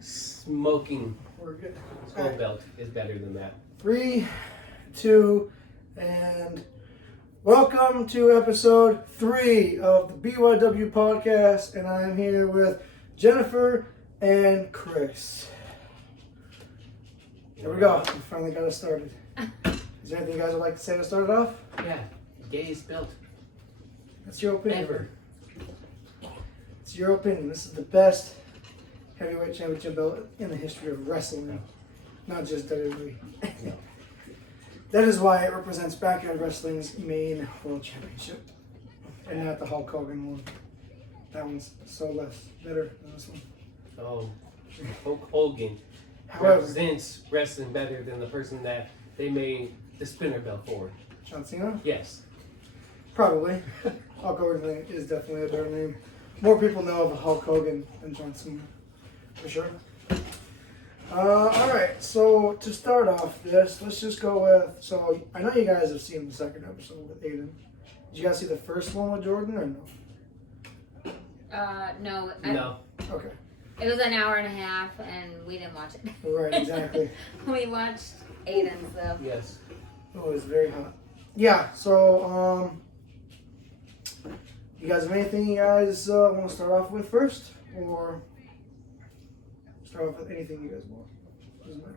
smoking We're good. skull belt is better than that. 3, 2, and welcome to episode 3 of the BYW podcast, and I am here with Jennifer and Chris. Here we go. We finally got it started. Is there anything you guys would like to say to start it off? Yeah, gayest belt That's your opinion. ever. It's your opinion. This is the best heavyweight championship belt in the history of wrestling, not just WWE. No. That is why it represents Backyard Wrestling's main world championship, and not the Hulk Hogan one. That one's so less better than this one. Oh, Hulk Hogan However, represents wrestling better than the person that they made the spinner belt for. John Cena? Yes. Probably. Hulk Hogan is definitely a better name. More people know of Hulk Hogan than John Cena, for sure. Alright, so to start off this, let's just go with, so I know you guys have seen the second episode with Aiden. Did you guys see the first one with Jordan or no? No. No. Okay. It was an hour and a half, and we didn't watch it. Right, exactly. We watched Aiden's, though. Yes. Oh, it's very hot. Yeah, so, you guys have anything you guys want to start off with first? Or start off with anything you guys want? Doesn't matter.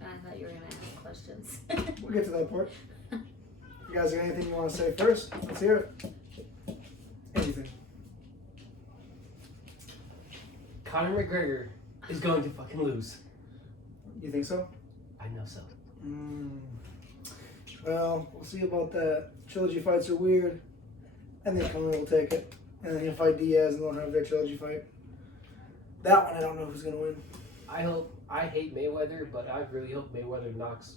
I thought you were going to ask questions. We'll get to that part. You guys got anything you want to say first? Let's hear it. Anything. Conor McGregor is going to fucking lose. You think so? I know so. Well, we'll see about that. Trilogy fights are weird. I think Conor will take it. And then he'll fight Diaz and they'll have their trilogy fight. That one, I don't know who's going to win. I hate Mayweather, but I really hope Mayweather knocks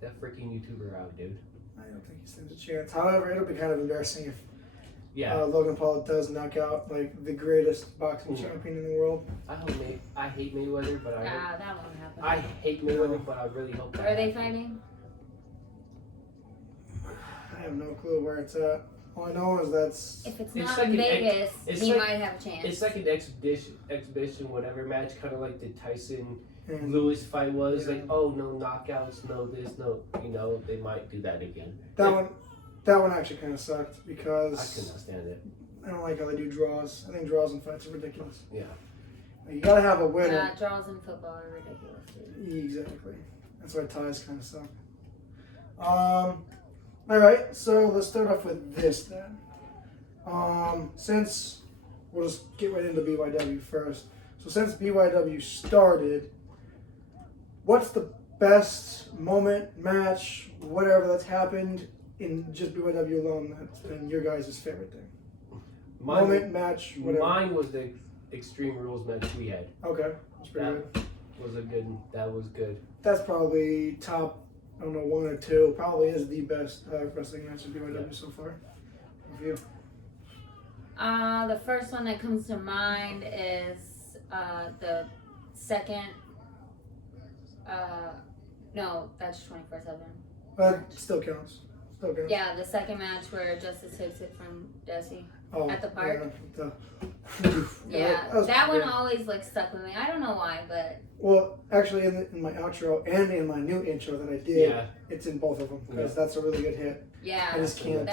that freaking YouTuber out, dude. I don't think he stands a chance. However, it'll be kind of embarrassing if Yeah. Logan Paul does knock out like the greatest boxing champion in the world. I hate Mayweather, but I that won't happen. I hate Mayweather, but I really hope that. Where are they happens. fighting? I have no clue where it's at. All I know is that's If it's It's not like in an Vegas, it's he like- might have a chance. It's like an exhibition, whatever match, kind of like the Tyson and Lewis fight was. Yeah. Like, oh, no knockouts, no this, no, they might do that again. that one actually kind of sucked I because could not stand it. I don't like how they do draws. I think draws and fights are ridiculous. Yeah. You gotta have a winner. Draws in football are ridiculous, too. Exactly. That's why ties kind of suck. Alright, so let's start off with this then. Since we'll just get right into BYW first. So since BYW started, what's the best moment, match, whatever that's happened in just BYW alone that's been your guys' favorite thing? Moment, match, whatever. Mine was the Extreme Rules match we had. Okay, that's pretty good. That was good. That's probably top, I don't know, 1 or 2. Probably is the best wrestling match in BYW so far. For you. The first one that comes to mind is the second. No, that's 24/7. But still counts. Yeah, the second match where Justice takes it from Desi. Oh, At the park? Yeah, Yeah, that one great. always like stuck with me. I don't know why, but Well, actually, in my outro and in my new intro that I did, Yeah. it's in both of them because Yeah. that's a really good hit. yeah, I just can't.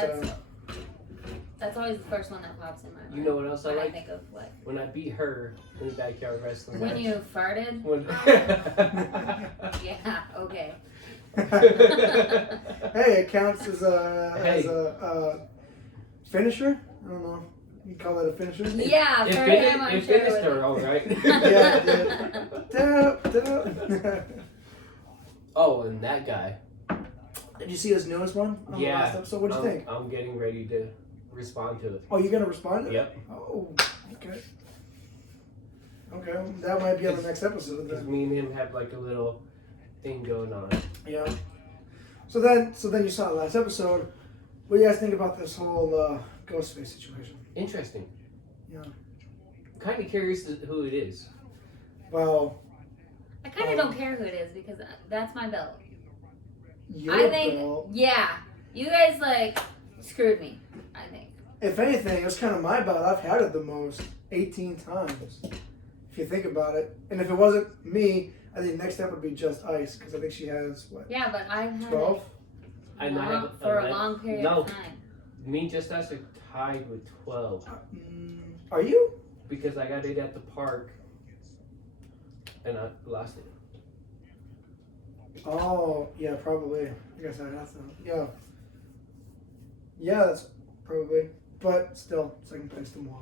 that's always the first one that pops in my mind. You know what else I when like? think of what When I beat her in the backyard wrestling when match. you farted. When- Yeah, okay. Hey, it counts as a Hey. finisher. I don't know. You call that a finisher? Yeah, It for fin- him, I'm it sure finished it her, would. all right. Yeah, it did. Oh, and that guy. Did you see his newest one on the last episode? What'd you think? I'm getting ready to respond to it. Oh, you're gonna respond to it? Yep. Oh, okay. Okay, well, that might be on the next episode Because then. me and him have like a little thing going on. Yeah. So then you saw the last episode. What do you guys think about this whole Ghostface situation? Interesting. Yeah. Kind of curious who it is. Well, I kind of don't care who it is because that's my belt. your I think, belt. yeah, you guys like screwed me. I think. If anything, it's kind of my belt. I've had it the most. 18 times. If you think about it. And if it wasn't me, I think next step would be Just Ice, because I think she has, what, Yeah, but I've had 12? it I know I have for a 11. long period No. of time. Me and Just Us are tied with 12 Are you? because I got it at the park and I lost it. Oh, yeah, probably. I guess I have to. Yeah. Yeah, that's probably. But still, second place to moi.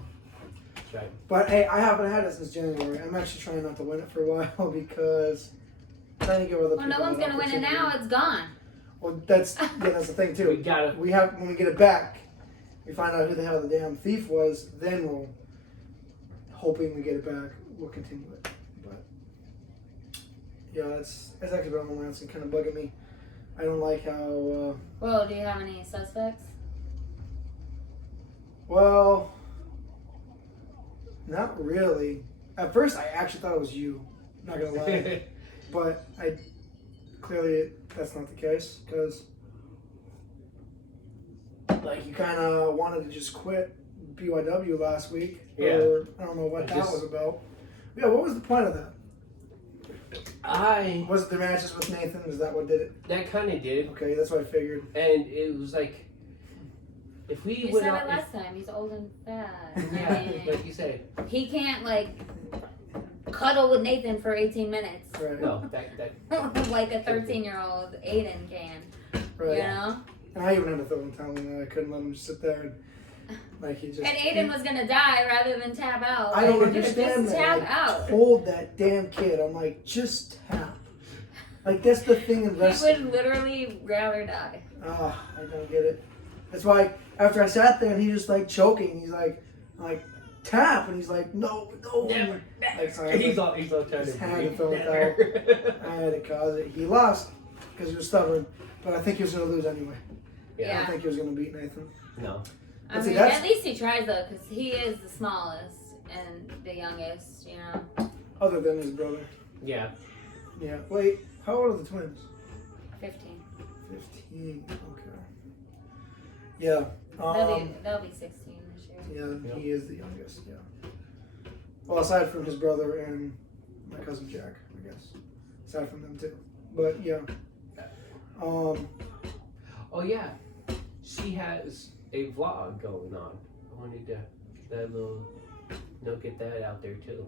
That's right. But hey, I haven't had it since January. I'm actually trying not to win it for a while because I'm trying to give other Well, people no one's that gonna win it now. opportunity. It's gone. Well, that's the thing We too. gotta. We have when we get it back, we find out who the hell the damn thief was. Then we'll, hoping we get it back, we'll continue it. But yeah, that's actually been on my rants and kind of bugging me. I don't like how. Well, do you have any suspects? Well, not really. At first, I actually thought it was you. Not gonna lie, but clearly that's not the case because, like, you kind of wanted to just quit BYW last week, Yeah. or I don't know what that was about. Yeah, what was the point of that? Was it the matches with Nathan? Is that what did it? That kind of did, Okay, that's what I figured. and it was like if we You went said out. it last time. He's old and fat. Yeah, I mean, like you said. he can't like cuddle with Nathan for 18 minutes Right. No, that like a 13-year-old Aiden can. Right. You know. And I even had to throw him towel in there. I couldn't let him just sit there and like he just. And Aiden was gonna die rather than tap out. I don't Like, understand just that. tap I out. told that damn kid, I'm like, just tap. Like that's the thing in He wrestling. would literally rather die. I don't get it. That's why after I sat there and he just like choking, he's like tap, and he's like no. never. Like, so I He's all trying just to had to breathe. throw it Never. I had to cause it. He lost because he was stubborn, but I think he was gonna lose anyway. I Yeah. don't think he was gonna beat Nathan. No. I But see, mean, that's- at least he tries though, because he is the smallest and the youngest. You know, Other than his brother. Yeah. Yeah. Wait, how old are the twins? 15. 15. Okay. Yeah. They'll be 16 this year. Yeah, he is the youngest, yeah. Well, aside from his brother and my cousin Jack, I guess. Aside from them too. But yeah. Oh yeah. She has a vlog going on. I wanted to get that out there too.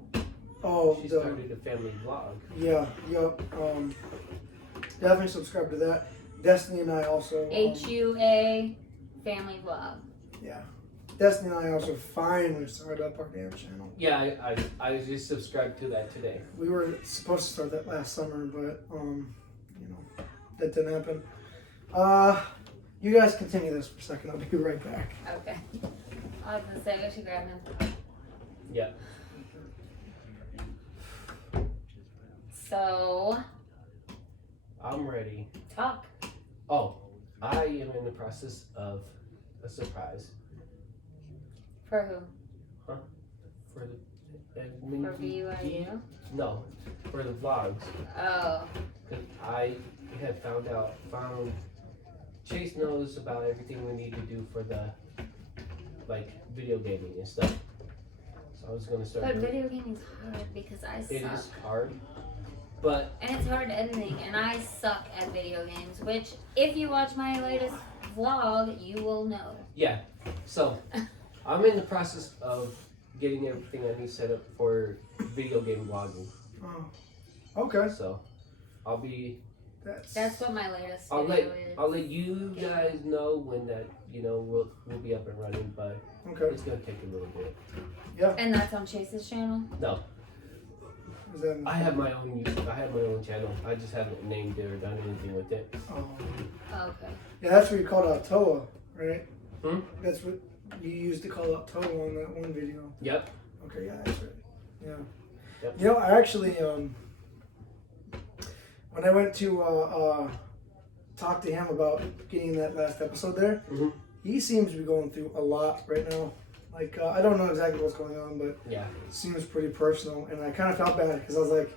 Oh, She started a family vlog. yeah, yep. Definitely subscribe to that. Destiny and I also. HUA family vlog. Yeah. Destiny and I also finally started up our damn channel. Yeah, I just subscribed to that today. We were supposed to start that last summer, but that didn't happen. You guys continue this for a second. I'll be right back. Okay. I was gonna say we should grab him. Yeah. So I'm ready. talk. Oh, I am in the process of a surprise For who? for the For BYU? No, for the vlogs. Oh. 'Cause I had found Chase knows about everything we need to do for the video gaming and stuff. So I was gonna start. But doing- video gaming is hard because I It suck. is hard, but And it's hard editing, and I suck at video games, which, if you watch my latest vlog, you will know. yeah. So I'm in the process of getting everything I need set up for video game vlogging. Oh. Okay. So I'll be. That's what my latest I'll video is. let you guys know when that we'll be up and running, but Okay. it's gonna take a little bit. And that's on Chase's channel? No, Is that I have my own channel. I just haven't named it or done anything with it. Oh. Oh, okay. Yeah, that's where you called out Toa, right? Hmm? That's what you used to call out Toa on that one video. Yep. Okay, yeah, that's right. Yeah. Yep. You know, I actually, when I went to talk to him about getting that last episode there, Mhm. he seems to be going through a lot right now. Like, I don't know exactly what's going on, but Yeah. it seems pretty personal. And I kind of felt bad because I was like,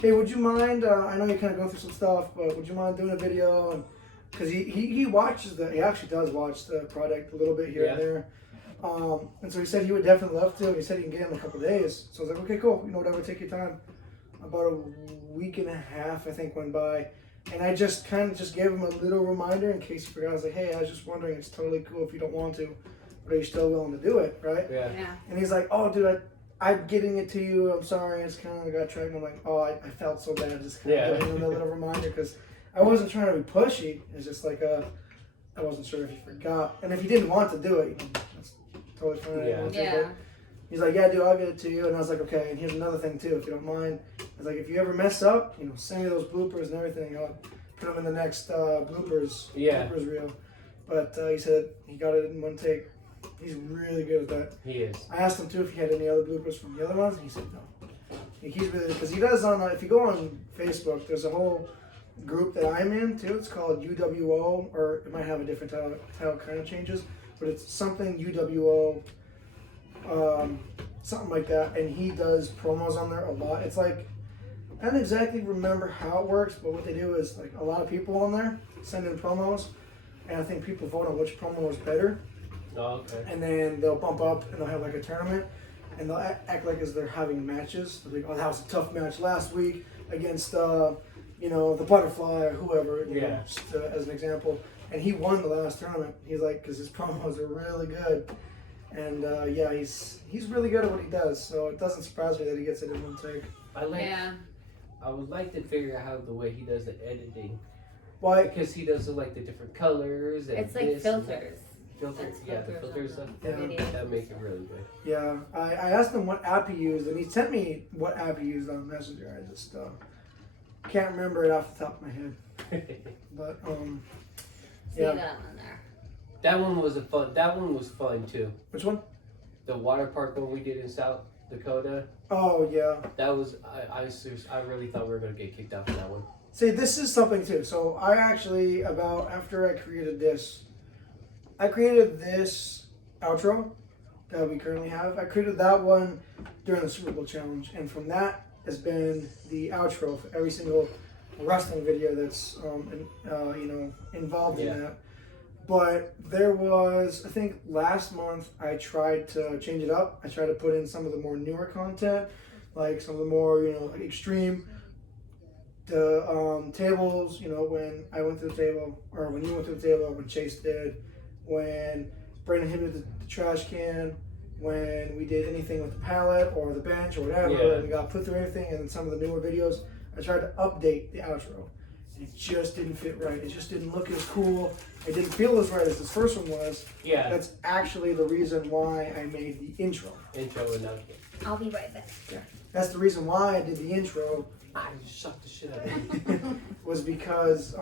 hey, would you mind, I know you're kind of going through some stuff, but would you mind doing a video? And because he watches he actually does watch the product a little bit here and Yeah. there. And so he said he would definitely love to. He said he can get in a couple of days. So I was like, okay, cool. You know, whatever, take your time. About a week and a half, I think, went by. And I just kind of just gave him a little reminder in case he forgot. I was like, hey, I was just wondering, it's totally cool if you don't want to, but are you still willing to do it, right? Yeah. And he's like, oh, dude, I'm getting it to you. I'm sorry. It's kind of got tracked. And I'm like, oh, I felt so bad just kind of giving him a little reminder because I wasn't trying to be pushy. It's just like, I wasn't sure if he forgot. And if he didn't want to do it, you know, that's totally fine. I didn't want to, but he's like, yeah, dude, I'll get it to you. And I was like, okay. And here's another thing, too, if you don't mind. I was like, if you ever mess up, you know, send me those bloopers and everything. I'll put them in the next bloopers reel. But he said he got it in one take. He's really good at that. He is. I asked him, too, if he had any other bloopers from the other ones. And he said no. He's really, because he does on, if you go on Facebook, there's a whole group that I'm in, too. It's called UWO, or it might have a different title kind of changes. But it's something UWO. Something like that, and he does promos on there a lot. It's like, I don't exactly remember how it works, but what they do is like a lot of people on there send in promos, and I think people vote on which promo is better. Oh, okay. And then they'll bump up and they'll have like a tournament, and they'll act like as they're having matches. They'll be like, oh, that was a tough match last week against you know, the Butterfly or whoever, you know, just, as an example. And he won the last tournament. He's like, because his promos are really good. And yeah, he's really good at what he does, so it doesn't surprise me that he gets it in one take. I would like to figure out how the way he does the editing. Why? Because he does like the different colors and it's like filters. Filters, yeah, the filters stuff. Yeah. That makes it really good. Yeah, I asked him what app he used, and he sent me what app he used on Messenger. I just can't remember it off the top of my head. But See yeah. that one there. That one was fun too. Which one? The water park one we did in South Dakota. Oh yeah. That was I really thought we were gonna get kicked out for that one. See, this is something too. So I actually after I created this outro that we currently have. I created that one during the Super Bowl challenge, and from that has been the outro for every single wrestling video that's involved in that. But there was, I think last month, I tried to change it up. I tried to put in some of the more newer content, like some of the more, like extreme. The tables, when I went to the table, or when you went to the table, when Chase did, when Brandon hit me with the trash can, when we did anything with the pallet or the bench or whatever, and we got put through everything, and then some of the newer videos, I tried to update the outro. It just didn't fit right. It just didn't look as cool. It didn't feel as right as this first one was. Yeah. That's actually the reason why I made the intro. Intro and outro. I'll be right back. Yeah. That's the reason why I did the intro. I just shot the shit out of you. Was because I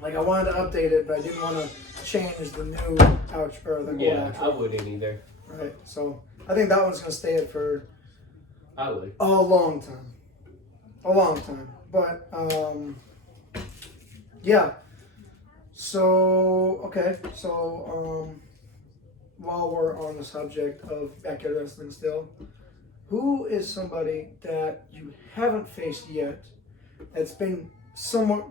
wanted to update it, but I didn't want to change the new outro or the old outro. I wouldn't either. Right. So I think that one's gonna stay it for I would. a long time. A long time. But yeah. So okay. So while we're on the subject of backyard wrestling still, who is somebody that you haven't faced yet that's been somewhat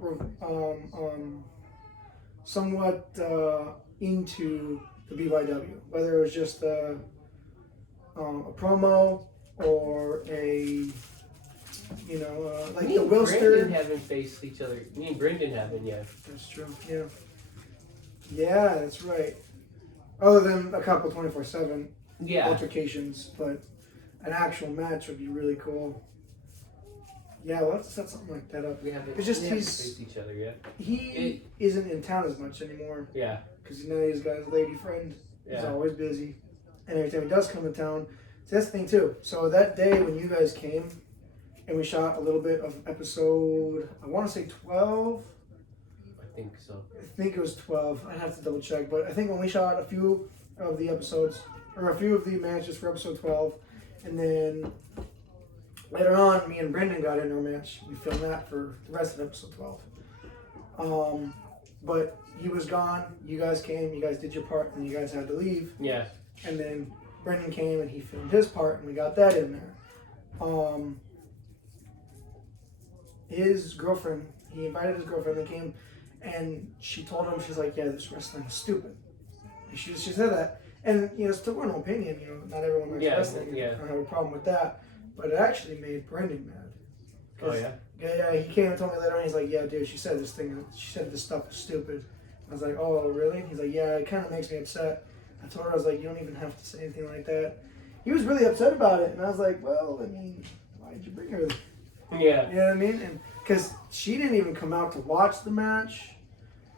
into the BYW, whether it was just a promo or a like me the and Wilster. Brendan haven't faced each other. Me and Brendan haven't yet. That's true. Yeah. Yeah, that's right. Other than a couple 24/7 altercations, but an actual match would be really cool. Yeah, well, let's set something like that up. We haven't he's faced each other yet. He isn't in town as much anymore. Yeah. Because now he's got his lady friend. Yeah. He's always busy. And every time he does come to town, so that's the thing too. So that day when you guys came and we shot a little bit of episode, I want to say 12. I think so. I think it was 12. I'd have to double check. But I think when we shot a few of the episodes, or a few of the matches for episode 12, and then later on, me and Brendan got into a match. We filmed that for the rest of episode 12. But he was gone. You guys came. You guys did your part, and you guys had to leave. Yeah. And then Brendan came, and he filmed his part, and we got that in there. His girlfriend, he invited his girlfriend. They came, and she told him, she's like, "Yeah, this wrestling is stupid." And she said that, And it's still one opinion. Not everyone likes wrestling. Yeah. I don't have a problem with that. But it actually made Brendan mad. Oh yeah. Yeah, he came and told me later on. He's like, "Yeah, dude, she said this stuff is stupid." I was like, "Oh, really?" He's like, "Yeah, it kind of makes me upset." I told her, I was like, "You don't even have to say anything like that." He was really upset about it, and I was like, "Well, I mean, why did you bring her?" Yeah. You know what I mean? And because she didn't even come out to watch the match.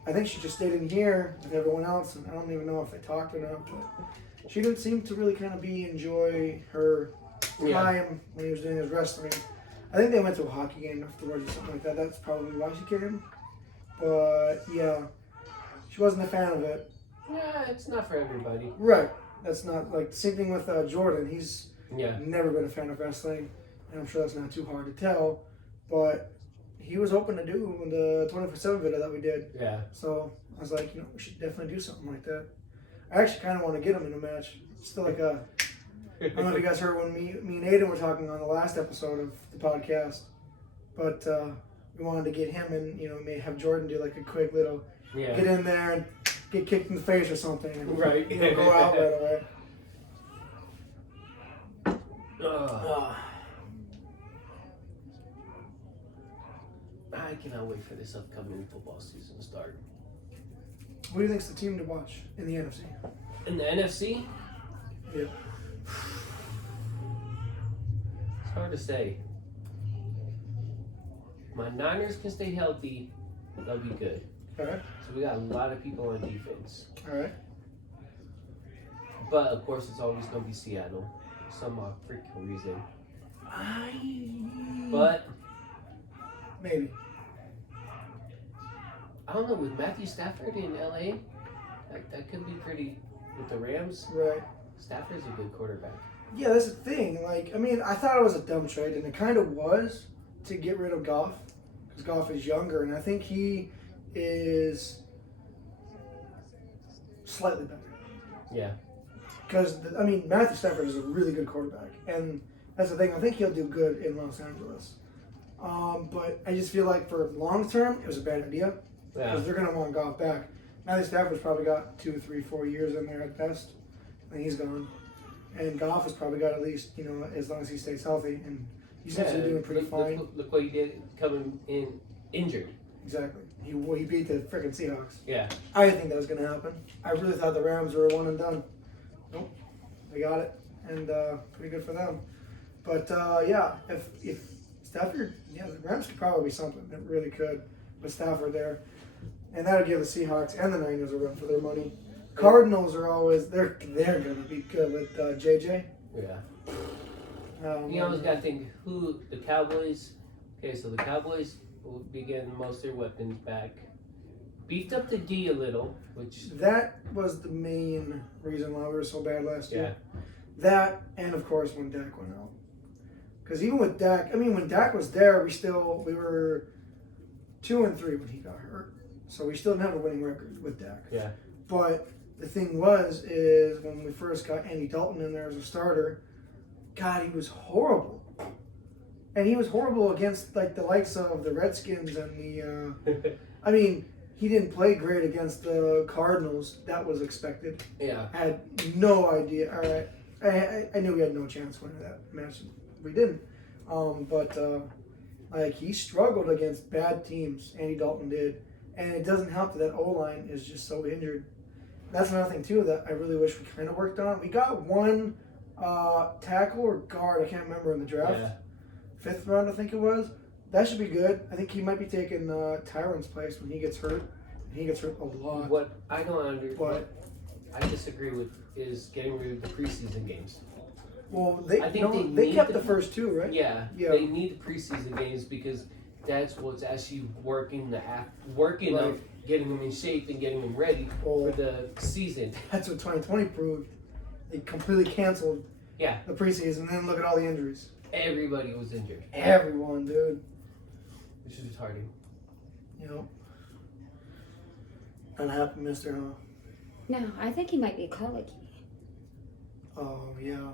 I think she just stayed in here with everyone else, and I don't even know if they talked or not, but she didn't seem to really kind of enjoy her time when he was doing his wrestling. I think they went to a hockey game afterwards or something like that. That's probably why she came. But yeah, she wasn't a fan of it. Yeah, it's not for everybody. Right. That's not like the same thing with Jordan. He's Yeah. never been a fan of wrestling, and I'm sure that's not too hard to tell. But he was hoping to do the 24/7 video that we did. Yeah. So I was like, we should definitely do something like that. I actually kind of want to get him in a match. Still like a. I don't know if you guys heard when me and Aiden were talking on the last episode of the podcast, but we wanted to get him and maybe have Jordan do like a quick little get in there and get kicked in the face or something, and right. go out right away. I cannot wait for this upcoming football season to start. What do you think's the team to watch in the NFC? In the NFC? Yeah. It's hard to say. My Niners can stay healthy, that'll be good. All right. So we got a lot of people on defense. All right. But of course, it's always going to be Seattle for some freaking reason. But maybe. I don't know, with Matthew Stafford in LA, that could be pretty. With the Rams, Right. Stafford's a good quarterback. Yeah, that's the thing. I thought it was a dumb trade, and it kind of was to get rid of Goff, because Goff is younger, and I think he is slightly better. Yeah. Because, Matthew Stafford is a really good quarterback, and that's the thing. I think he'll do good in Los Angeles. But I just feel like for long term, it was a bad idea, because they're going to want Goff back. Matthew Stafford's probably got 2, 3, 4 years in there at best, and he's gone. And Goff has probably got at least, as long as he stays healthy, and he seems to be doing pretty fine. Look what he did coming in injured. Exactly. He beat the freaking Seahawks. Yeah. I didn't think that was going to happen. I really thought the Rams were one and done. Nope. They got it, and pretty good for them. But, if Stafford, the Rams could probably be something. It really could with Stafford there. And that would give the Seahawks and the Niners a run for their money. Cardinals are always, they're going to be good with JJ. Yeah. You always got to think who the Cowboys. Okay, so the Cowboys will be getting most of their weapons back. Beefed up the D a little, which. That was the main reason why we were so bad last year. Yeah. That, and of course when Dak went out. Because even with Dak, when Dak was there, we were 2-3 when he got hurt. So we still didn't have a winning record with Dak. Yeah. But the thing is when we first got Andy Dalton in there as a starter, God, he was horrible. And he was horrible against the likes of the Redskins and the. He didn't play great against the Cardinals. That was expected. Yeah. I had no idea. All right, I knew we had no chance winning that match. We didn't. He struggled against bad teams. Andy Dalton did. And it doesn't help that O-line is just so injured. That's another thing, too, that I really wish we kind of worked on. We got one tackle or guard, I can't remember, in the draft. Yeah. 5th round, I think it was. That should be good. I think he might be taking Tyron's place when he gets hurt. He gets hurt a lot. What I don't understand, what I disagree with, is getting rid of the preseason games. Well, they kept the first 2, right? Yeah. They need the preseason games because that's what's actually working right. of getting them in shape and getting them ready for the season. That's what 2020 proved. They completely canceled the preseason, and then look at all the injuries. Everybody was injured. Everyone, dude. Which is retarding. Unhappy Mr. Huh? No, I think he might be colicky. Oh, yeah.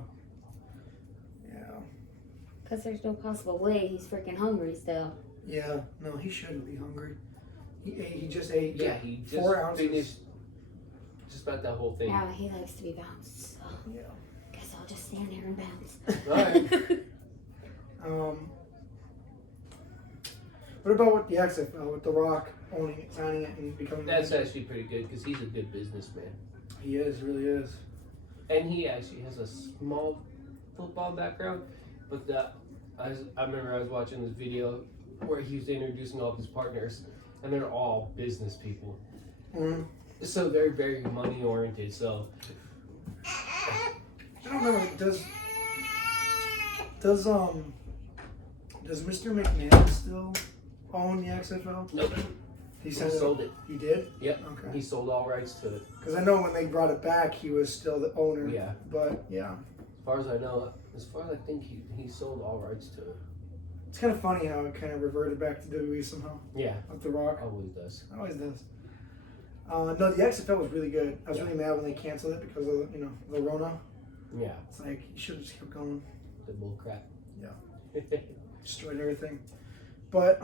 Because there's no possible way he's freaking hungry still. Yeah, no, he shouldn't be hungry. He just ate he just 4 ounces. finished just about that whole thing. Yeah, he likes to be bounced. So Yeah. guess I'll just stand here and bounce. Alright. What about with the XFL, with The Rock owning it, signing it, and becoming? That's actually pretty good because he's a good businessman. He is, really is. And he actually has a small football background, but I remember I was watching this video where he was introducing all of his partners, and they're all business people. Mm. So they're very money oriented. So I don't remember. Does Mr. McMahon still own the XFL? nope, He he said sold it. He did. Yep, Okay. he sold all rights to it. Because I know when they brought it back, he was still the owner. Yeah, But yeah, as far as I know, as far as I think he sold all rights to it. it's kind of funny how it kind of reverted back to WWE somehow Yeah, with The Rock. always does. It always does. No, the XFL was really good. I was Yeah. really mad when they canceled it because of the Rona. Yeah, It's like you should have just kept going, the bull crap. Yeah. destroyed everything. But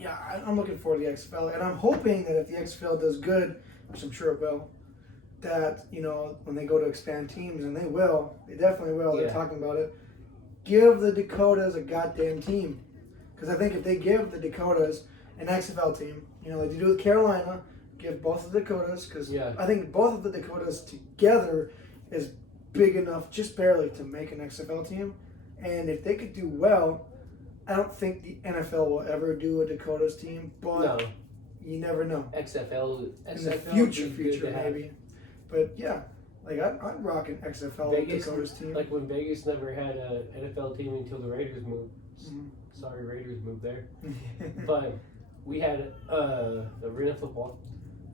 yeah, I'm looking forward to the XFL, and I'm hoping that if the XFL does good, which I'm sure it will, that when they go to expand teams, and they definitely will. They're Yeah. talking about it. Give the Dakotas a goddamn team, because I think if they give the Dakotas an XFL team, like they do with Carolina, give both of the Dakotas, because Yeah. I think both of the Dakotas together is big enough, just barely, to make an XFL team. And if they could do well, I don't think the NFL will ever do a Dakotas team, but No, you never know. XFL In the would future, be good to have. maybe. But yeah, like I'd rock an XFL Vegas, Dakotas team. like when Vegas never had a NFL team until the Raiders moved. Mhm. Sorry, Raiders moved there. But we had arena football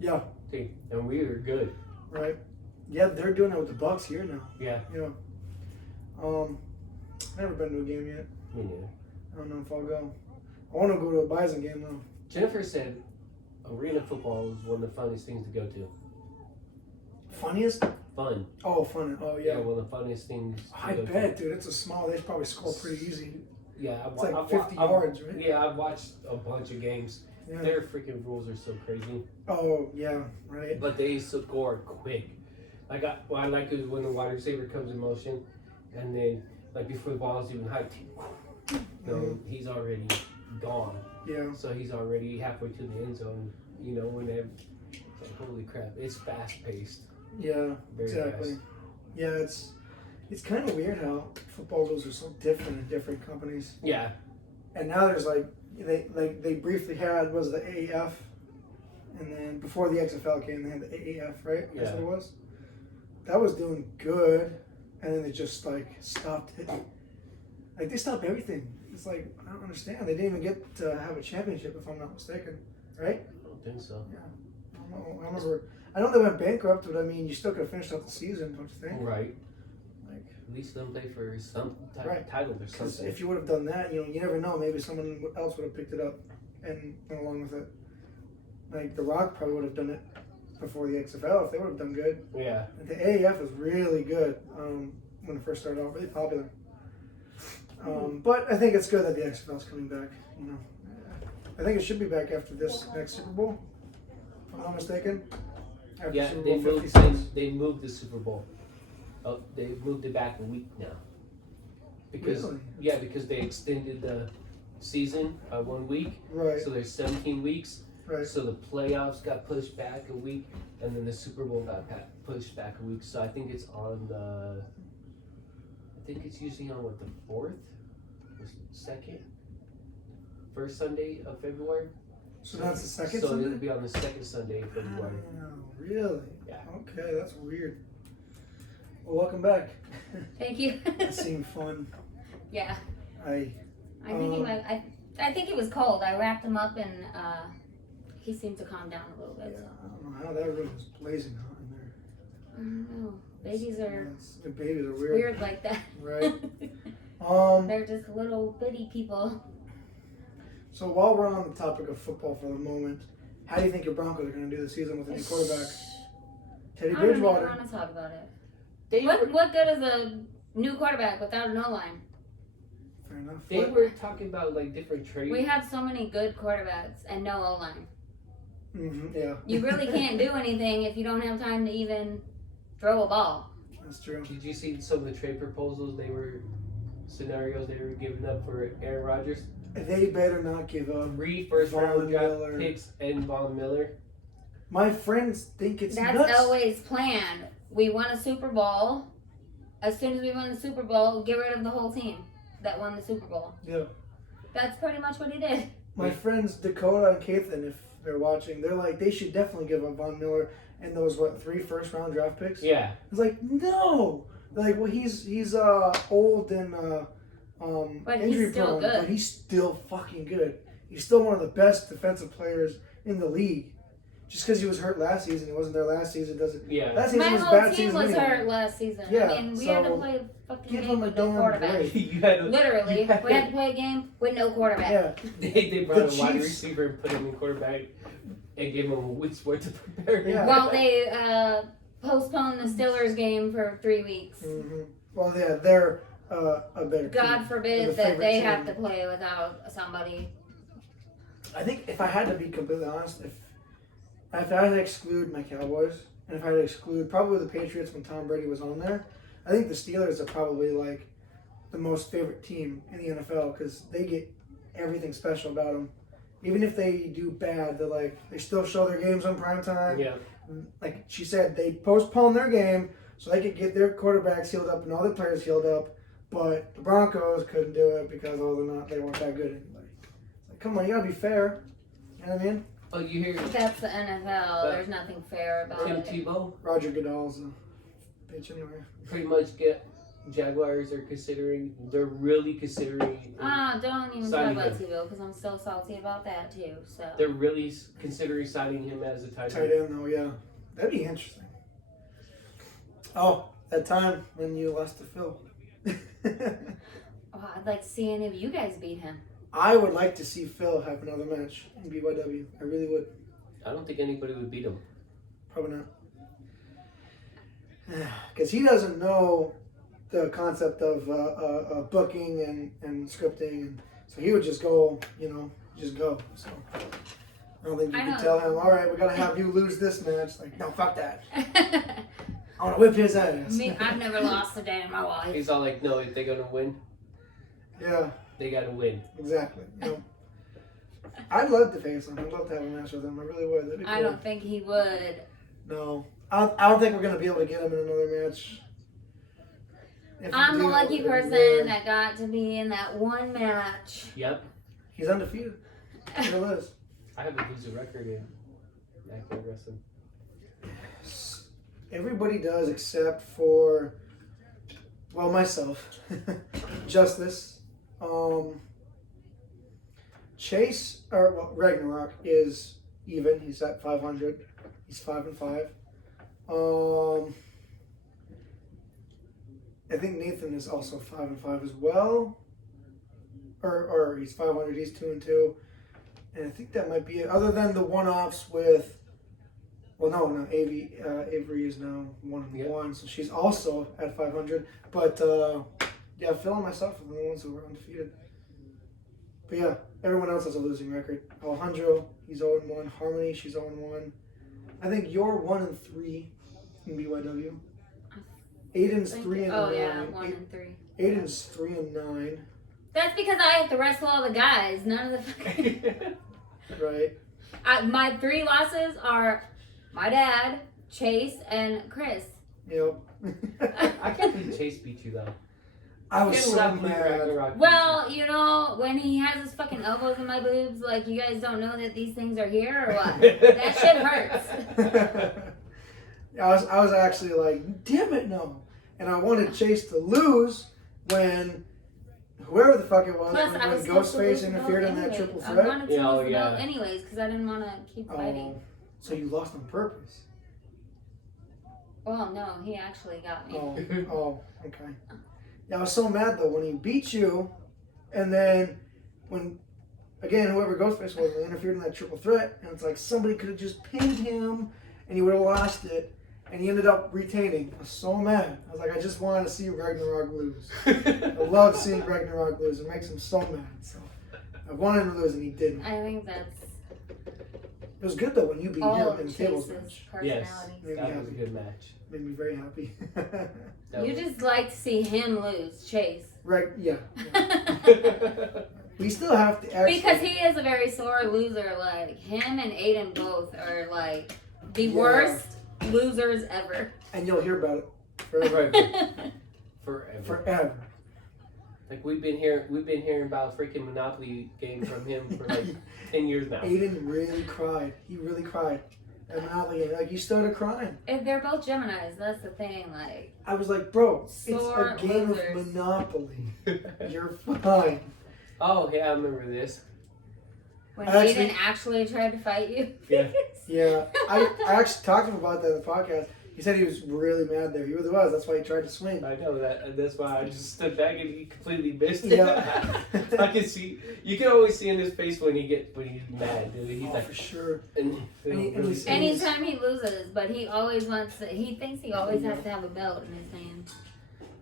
Yeah, team, and we were good. right. Yeah, they're doing it with the Bucks here now. Yeah, Never been to a game yet. me neither. I don't know if I'll go. I want to go to a Bison game though. Jennifer said arena football is one of the funnest things to go to. Funniest? Fun. Oh, fun. Oh yeah. One of the funniest things. To I go bet, dude. It's a small. They probably score pretty easy. To. Yeah, It's like 50 yards, right? Yeah, I've watched a bunch of games. Yeah. Their freaking rules are so crazy, Oh yeah, right. but they score quick. What I like is when the wide receiver comes in motion, and then like before the ball is even hyped, he's already gone. Yeah. So he's already halfway to the end zone. When it's like, holy crap, it's fast paced. Yeah. Very Exactly. fast. Yeah, it's kind of weird how football rules are so different in different companies. Yeah, And now there's they briefly had was the AAF, and then before the XFL came, they had the AAF, right? That's Yeah. what it was. That was doing good, and then they just stopped it. Like they stopped everything. It's like I don't understand. They didn't even get to have a championship, if I'm not mistaken, right? I don't think so. I don't know. I remember. I know they went bankrupt, but I mean, you still could have finished out the season, don't you think? Right. Like, At least them play for some type Right. of title or because something. if you would have done that, you never know. Maybe someone else would have picked it up and went along with it. Like The Rock probably would have done it before the XFL if they would have done good. Yeah. The AAF was really good when it first started out, really popular. But I think it's good that the XFL is coming back. I think it should be back after this next Super Bowl, if I'm not mistaken. After Yeah, Super they Bowl moved, 56. they moved the Super Bowl. Oh, they moved it back a week now. Because Really? because they extended the season by 1 week. Right, So there's 17 weeks. right. So the playoffs got pushed back a week, and then the Super Bowl got pushed back a week. So I think it's on the. I think it's usually on the 4th, or 2nd, first Sunday of February. So that's the second So Sunday? it'll be on the second Sunday of February. Oh, really? Yeah. Okay, that's weird. Well, welcome back. Thank you. That seemed fun. Yeah. I I think it was cold. I wrapped him up and he seemed to calm down a little yeah, bit. I don't know how that room was blazing hot in there. I don't know. Babies are The babies are weird. weird like that. Right. They're just little bitty people. So while we're on the topic of football for the moment, how do you think your Broncos are going to do this season with a new quarterback? Teddy I don't even Bridgewater. want to talk about it. They were, What good is a new quarterback without an O-line? Fair enough. they were talking about like different trades. We have so many good quarterbacks and no O-line. Yeah. You really can't do anything if you don't have time to even throw a ball. That's true. Did you see some of the trade proposals scenarios they were giving up for Aaron Rodgers? They better not give up. 3 first-round Von draft Miller. picks and Von Miller. My friends think it's That's nuts. Elway's plan. We won a Super Bowl. As soon as we won the Super Bowl, get rid of the whole team that won the Super Bowl. Yeah. That's pretty much what he did. My friends Dakota and Kathan, if they're watching, they're like, they should definitely give up Von Miller and those 3 first-round draft picks. Yeah. It's like, no. They're like, well, he's old and But injury he's still prone, good. but he's still fucking good. He's still one of the best defensive players in the league. Just because he was hurt last season, he wasn't there last season doesn't. Yeah. Last season My was a whole bad team season was anyway. hurt last season. Yeah, I mean, we had to so play a fucking give game him a with no damn quarterback. break. You had to, Literally, you had we had to play a game with no quarterback. Yeah. They brought The a wide Chiefs- receiver and put him in quarterback and gave him a week's worth to prepare. Yeah. Well, they postponed the Steelers game for 3 weeks. Mm-hmm. Well, yeah, they're a better God team. forbid They're the that favorite they team. have to play without somebody. I think if I had to be completely honest, if I had to exclude my Cowboys, and if I had to exclude probably the Patriots when Tom Brady was on there, I think the Steelers are probably like the most favorite team in the NFL because they get everything special about them. Even if they do bad, they still show their games on prime time. Yeah. Like she said, they postponed their game so they could get their quarterbacks healed up and all their players healed up. But the Broncos couldn't do it because they weren't that good anyway. It's like, come on, you gotta be fair. You know what I mean? Oh, you hear That's the NFL. There's nothing fair about Tim it. Tebow Roger Goodell's a bitch anyway. pretty much Jaguars are considering, they're really considering, Don't even talk Signing about him. Tebow because I'm still salty about that too. So they're really considering signing him as a tight Tight end. end though, yeah. That'd be interesting. Oh, that time when you lost to Phil. oh, I'd like to see any of you guys beat him. I would like to see Phil have another match in BYW. I really would. I don't think anybody would beat him. Probably not. Because he doesn't know the concept of booking and scripting. And so he would just go, just go. So I don't think you I could know. tell him, all right, we're going to have you lose this match. Like, no, fuck that. I want to whip his ass. I've never lost a day in my life. He's all like, no, if they're going to win, Yeah, they got to win. exactly. I'd love to face him. I'd love to have a match with him. I really would. That'd be cool. I don't think he would. No. I don't think we're going to be able to get him in another match. If we I'm the do, lucky it'll be person rare. that got to be in that one match. Yep. He's undefeated. Still is. I have a losing record in backyard wrestling. Everybody does except for, well, myself. Justice. Chase, Ragnarok is even. He's at 500. He's 5-5. I think Nathan is also 5-5 as well. Or he's 500. He's 2-2. And I think that might be it. Other than the one-offs with, well, no, Avery is now 1-1, so she's also at 500. But yeah, Phil and myself are the only ones who were undefeated. But yeah, everyone else has a losing record. Alejandro, he's 0-1. Harmony, she's 0-1. I think you're 1-3 in BYW. Aiden's 3-9. Oh yeah, 1 and 3. Aiden's 3-9. That's because I have to wrestle all the guys. None of the fucking. Right. My 3 losses are my dad, Chase, and Chris. Yep. I can't believe Chase beat you though. I was Can't so believe mad. Ragnarok beat Well, when he has his fucking elbows in my boobs, like you guys don't know that these things are here or what? That shit hurts. I was actually like, damn it, no. And I wanted Chase to lose when whoever the fuck it was, Plus, I when was supposed to lose Ghostface the interfered belt in that anyways. triple I threat. wanted to Yeah, oh, lose the belt yeah. anyways because I didn't want to keep fighting. Oh, so you lost on purpose. Well, no, he actually got me. Oh, okay. Yeah, I was so mad though when he beat you, and then when, again, whoever Ghostface was, they interfered in that triple threat, and it's like somebody could have just pinned him, and he would have lost it, and he ended up retaining. I was so mad. I was like, I just wanted to see Ragnarok lose. I love seeing Ragnarok lose. It makes him so mad. So I wanted him to lose, and he didn't. I think that's. It was good though when you beat All him of in the tables Chase's match. Yes, personalities. Made me that was a happy. good match. Made me very happy. That You was- just like to see him lose, Chase. Right? Yeah. We still have to actually. Because he is a very sore loser. Like, him and Aiden both are, like, the Yeah. worst losers ever. And you'll hear about it forever. Forever. Forever. Like we've been hearing about freaking Monopoly game from him for like 10 years now. Aiden really cried. He really cried. At Monopoly game. Like, he started crying. And they're both Geminis. That's the thing. Like, I was like, bro, Sore it's a game losers. of Monopoly. You're fine. Oh yeah, I remember this. when Actually- Aiden actually tried to fight you. Yeah. Yeah. I actually talked to him about that in the podcast. He said he was really mad there. He really was. That's why he tried to swing. I know that, and that's why I just stood back and he completely missed it. Yeah. I can see. You can always see in his face when he's mad, dude. He's Oh, like, for sure. and And really he's- Anytime he loses, but he always wants to, he thinks he always has to have a belt in his hand.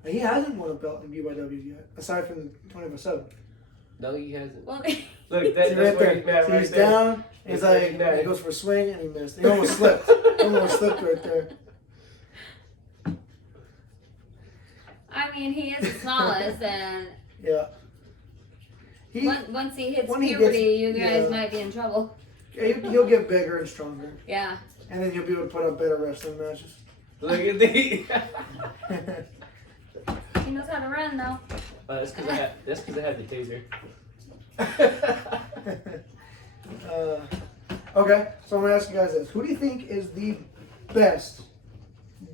And he hasn't won a belt in BYW yet, aside from the 24/7. no, he hasn't. Well, Look, See that's right where there. he's mad See, right he's there. down. And he's That's where like, he's mad. he goes for a swing and he missed. He almost slipped. He almost slipped right there. I mean, he is the smallest, and Yeah. He, once he hits when he puberty, gets- you guys yeah. might be in trouble. he'll get bigger and stronger. Yeah. And then you'll be able to put up better wrestling matches. Look at the. He knows how to run, though. That's because I had the taser. Okay, so I'm gonna ask you guys this: who do you think is the best,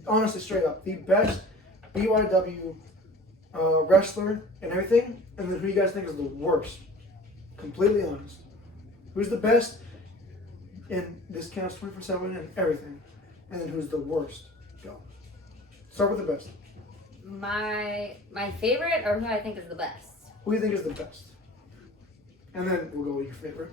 honestly, straight up, the best BYW wrestler and everything? And then who do you guys think is the worst? Completely honest. Who's the best in this counts 24/7 and everything? And then who's the worst? Go. Start with the best. My favorite, or who I think is the best? Who do you think is the best? And then we'll go with your favorite.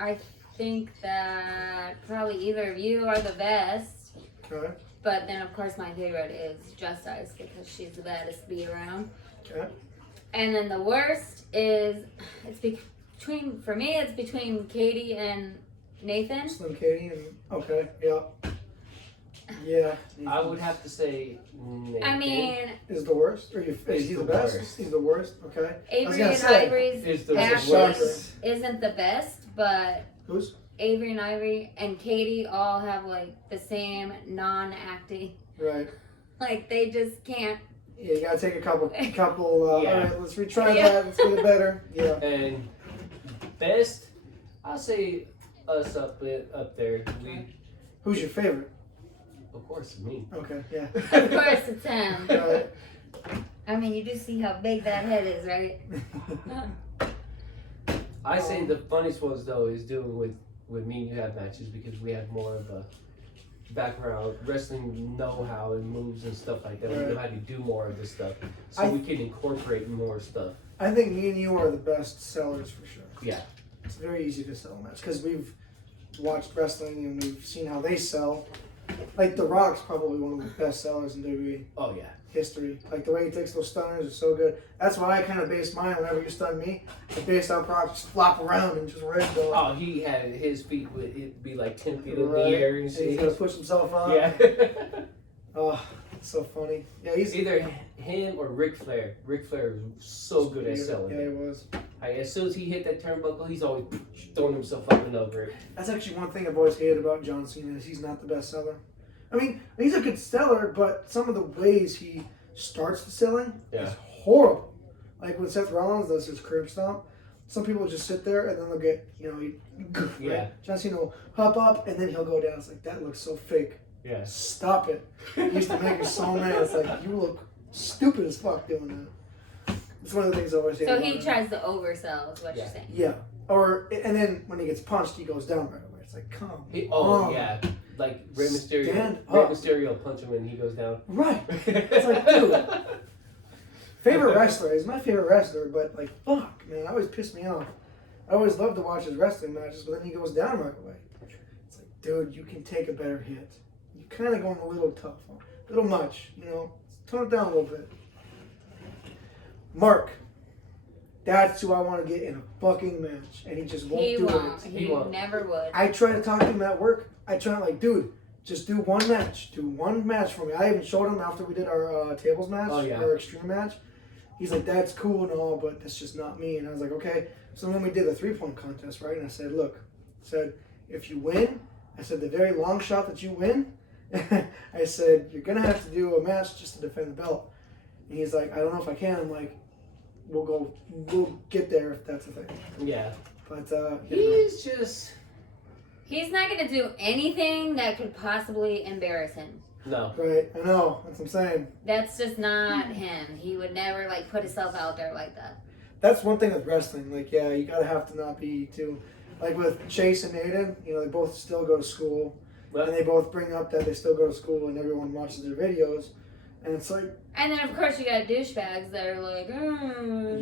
I think that probably either of you are the best. Okay. But then, of course, my favorite is Just Ice because she's the baddest to be around. Okay. And then the worst is, for me, it's between Katie and Nathan. Slim Katie and okay, yeah. Yeah. I would have to say. Nathan. I mean, Is the worst? Or is he the best? worst. He's the worst. Okay. I was Avery gonna and say, Ivory's is the That's a acting worst. isn't the best, but Who's? Avery and Ivory and Katie all have like the same non-acting. Right. Like they just can't. Yeah, you gotta take a couple. Yeah. All right, let's retry Yeah. that. Let's get it better. Yeah. And best, I'll say us up there. Who's your favorite? Of course, me. Okay. Yeah. Of course, it's him. All right. I mean, you do see how big that head is, right? I say the funniest ones though is doing with me and you have matches because we have more of a background wrestling know-how and moves and stuff like that. We know how to do more of this stuff, so we can incorporate more stuff. I think me and you are the best sellers for sure. Yeah. It's very easy to sell a match because we've watched wrestling and we've seen how they sell. Like The Rock's probably one of the best sellers in WWE Oh yeah. history. Like the way he takes those stunners is so good. That's why I kind of base mine whenever you stun me. I based on Brock just flop around and just red go. Oh, he had his feet would it'd be like 10 feet in Right. the air and And he's shit. gonna push himself up. Yeah. Oh, it's so funny. Yeah, he's Either him or Ric Flair. Ric Flair is so good at selling. Yeah, he was. As soon as he hit that turnbuckle, he's always throwing himself up and over it. That's actually one thing I've always hated about John Cena is he's not the best seller. I mean, he's a good seller, but some of the ways he starts the selling is horrible. Like when Seth Rollins does his curb stomp, some people just sit there and then they'll get, right? Yeah. John Cena will hop up and then he'll go down. It's like, that looks so fake. Yeah. Stop it. It used to make me so mad. It's like, you look stupid as fuck doing that. It's one of the things I always hate. So about he him. tries to oversell, is what you're saying. Yeah. And then when he gets punched, he goes down right away. It's like, come on. Yeah. Like Rey Mysterio. Stand Rey up. Mysterio will punch him and he goes down. Right. It's like, dude. Favorite wrestler. He's my favorite wrestler, but like, fuck, man. That always pissed me off. I always love to watch his wrestling matches, but then he goes down right away. It's like, dude, you can take a better hit. You're kind of going a little tough. A little much, Tone it down a little bit. Mark. that's who I want to get in a fucking match. And he just won't He do won't. it. He won't. never would. I try to talk to him at work. I try to like, dude, just do one match. Do one match for me. I even showed him after we did our tables match, our extreme match. He's like, that's cool and all, but that's just not me. And I was like, okay. So then we did the 3-point contest, right? And I said, look, if you win, I said, the very long shot that you win, I said, you're going to have to do a match just to defend the belt. And he's like, I don't know if I can. I'm like, we'll get there if that's a thing. Yeah. But he's just... He's not going to do anything that could possibly embarrass him. No. Right, I know. That's what I'm saying. That's just not him. He would never, like, put himself out there like that. That's one thing with wrestling. Like, yeah, you gotta have to not be too... Like with Chase and Aiden, you know, they both still go to school. Right. And they both bring up that they still go to school and everyone watches their videos. And it's like... And then, of course, you got douchebags that are like,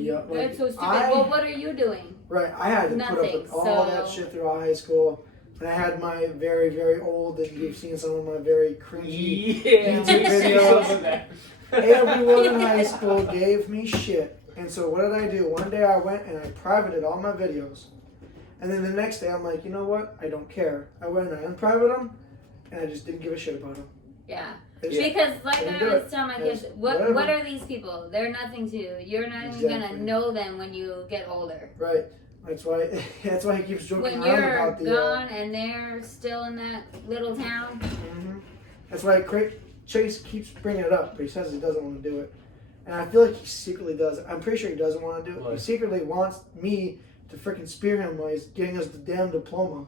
yeah, that's so stupid. Well, what are you doing? Right, I had to put up with all that shit throughout high school. And I had my very, very old, and you've seen some of my very cringy YouTube videos. Everyone in high school gave me shit. And so what did I do? One day I went and I privated all my videos. And then the next day I'm like, you know what? I don't care. I went and I unprivated them, and I just didn't give a shit about them. Yeah. Because like I was telling my kids, what are these people? They're nothing to you. You're not even going to know them when you get older. Right. That's why he keeps joking when around you're about the... gone and they're still in that little town. Mm-hmm. That's why Chase keeps bringing it up, but he says he doesn't want to do it. And I feel like he secretly does. I'm pretty sure he doesn't want to do it. What? He secretly wants me to freaking spear him while he's getting us the damn diploma.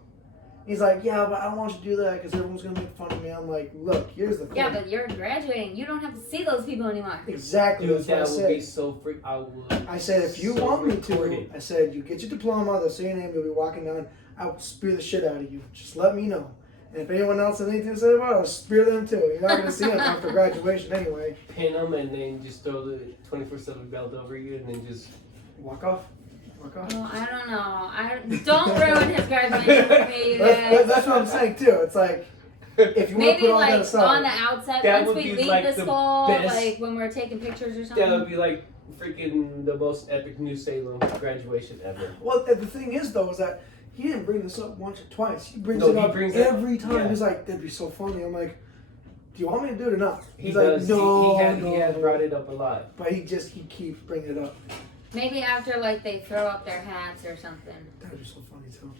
He's like, yeah, but I don't want you to do that because everyone's going to make fun of me. I'm like, look, here's the thing. Yeah, but you're graduating. You don't have to see those people anymore. Exactly. Dude, that's what I said. Would be so freak. I said, if you want me to, I said, you get your diploma, they'll say your name, you'll be walking down, I will spear the shit out of you. Just let me know. And if anyone else has anything to say about it, I'll spear them too. You're not going to see them after graduation anyway. Pin them and then just throw the 24/7 belt over you and then just walk off. Oh, I don't know. Don't ruin his graduation for me, you guys. That's what I'm saying too. It's like, if you want to put all that aside. On the outside, once we leave the school, like when we're taking pictures or something. That would be like freaking the most epic New Salem graduation ever. Well, the thing is though, is that he didn't bring this up once or twice. He brings it up every time. Yeah. He's like, that'd be so funny. I'm like, do you want me to do it or not? He's like, no, he has brought it up a lot. But he keeps bringing it up. Maybe after like they throw up their hats or something. That'd be so funny too.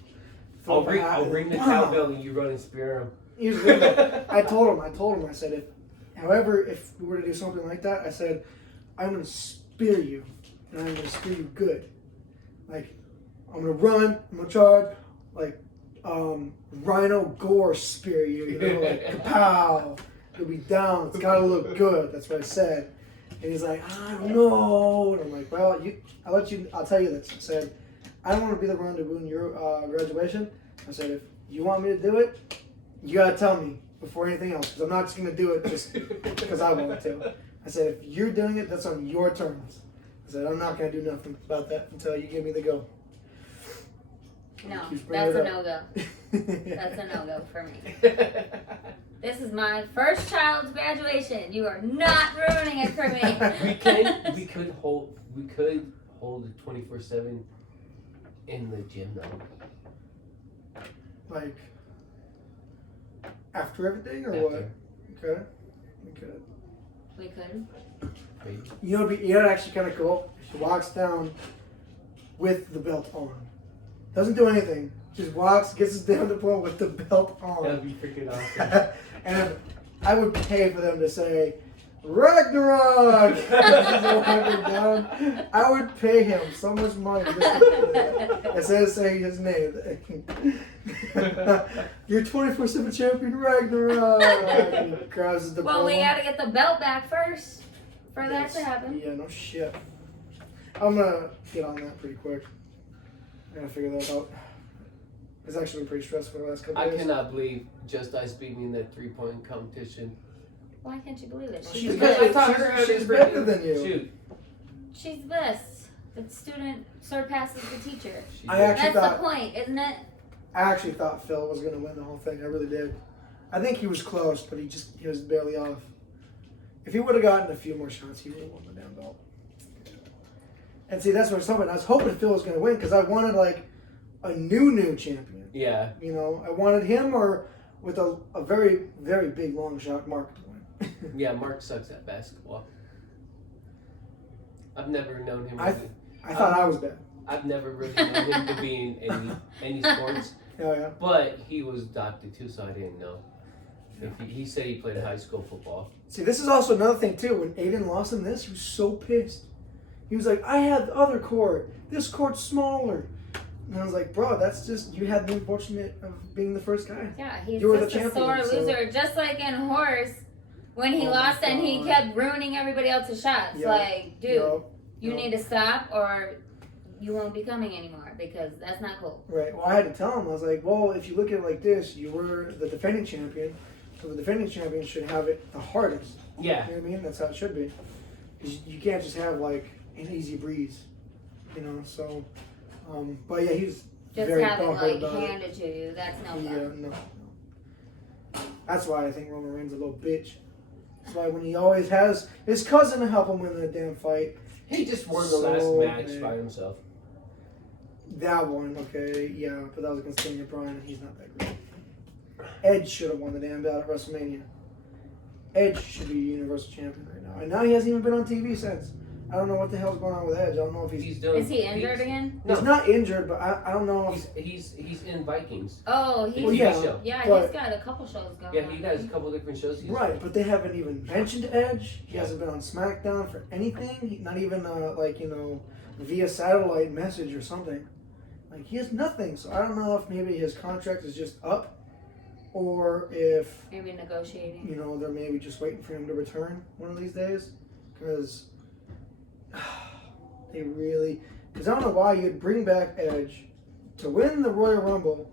I'll bring the cowbell and you run and spear him. I told him, I said, if we were to do something like that, I said, I'm gonna spear you, and I'm gonna spear you good. Like, I'm gonna run, I'm gonna charge, like Rhino Gore spear you, you know, like kapow. You'll be down. It's gotta look good. That's what I said. And he's like, I don't know. And I'm like, well, I'll tell you this. I said, I don't want to be the one to ruin your graduation. I said, if you want me to do it, you got to tell me before anything else. Because I'm not just going to do it just because I want to. I said, if you're doing it, that's on your terms. I said, I'm not going to do nothing about that until you give me the go. No, that's a no-go. That's a no-go for me. This is my first child's graduation. You are not ruining it for me. we could hold a 24/7 in the gym though. Like after everything or what? Okay. We could. You know, it'd actually kind of cool. She walks down with the belt on. Doesn't do anything. Just walks, gets us down the point with the belt on. That'd be freaking awesome. And I would pay for them to say, Ragnarok! Down. I would pay him so much money just to instead of saying his name. You're 24/7 champion Ragnarok! Grabs the well, we gotta get the belt back first for that to happen. Yeah, no shit. I'm gonna get on that pretty quick. I gotta figure that out. It's actually been pretty stressful the last couple days. I cannot believe Just Ice beat me in that 3-point competition. Why can't you believe it? She's better than you. Shoot. She's the best. The student surpasses the teacher. That's the point, isn't it? I actually thought Phil was going to win the whole thing. I really did. I think he was close, but he was barely off. If he would have gotten a few more shots, he would have won the damn belt. And see, that's what I was hoping. I was hoping Phil was going to win because I wanted like a new champion. Yeah. You know, I wanted him or with a very, very big long shot Mark to win. Yeah, Mark sucks at basketball. I've never known him. I thought I was bad. I've never really known him to be in any sports. Oh, yeah. But he was adopted too, so I didn't know. If he said he played high school football. See, this is also another thing, too. When Aiden lost him this, he was so pissed. He was like, I had the other court. This court's smaller. And I was like, bro, that's just, you had the unfortunate of being the first guy. Yeah, he's You were just the a champion, sore loser. Just like in horse, when he Oh lost my and he God. kept ruining everybody else's shots. Yep. Like, dude, Yep. you Yep. need to stop or you won't be coming anymore because that's not cool. Right. Well, I had to tell him. I was like, well, if you look at it like this, you were the defending champion. So the defending champion should have it the hardest. Yeah. You know what I mean? That's how it should be. 'Cause you can't just have, like, an easy breeze. You know, so... but, yeah, he's Just very having bummed like about it. handed to you, that's no fun. Yeah, no. That's why I think Roman Reigns is a little bitch. That's why when he always has his cousin to help him win the damn fight. He just won the So last match big. by himself. That one, okay, yeah, but that was against Daniel Bryan, and he's not that great. Edge should have won the damn belt at WrestleMania. Edge should be Universal Champion right now. And now he hasn't even been on TV since. I don't know what the hell's going on with Edge. I don't know if he's doing. Is he injured again? he's not injured, but I don't know if He's in Vikings. Oh, he's Well, yeah. yeah, yeah, but- he's got a couple shows going Yeah, on. he has a couple different shows. right, but they haven't even mentioned Edge. He hasn't been on SmackDown for anything. Not even like, you know, via satellite message or something. Like, he has nothing. So I don't know if maybe his contract is just up, or if, Maybe negotiating. you know, they're maybe just waiting for him to return one of these days. Because they really... Because I don't know why you'd bring back Edge to win the Royal Rumble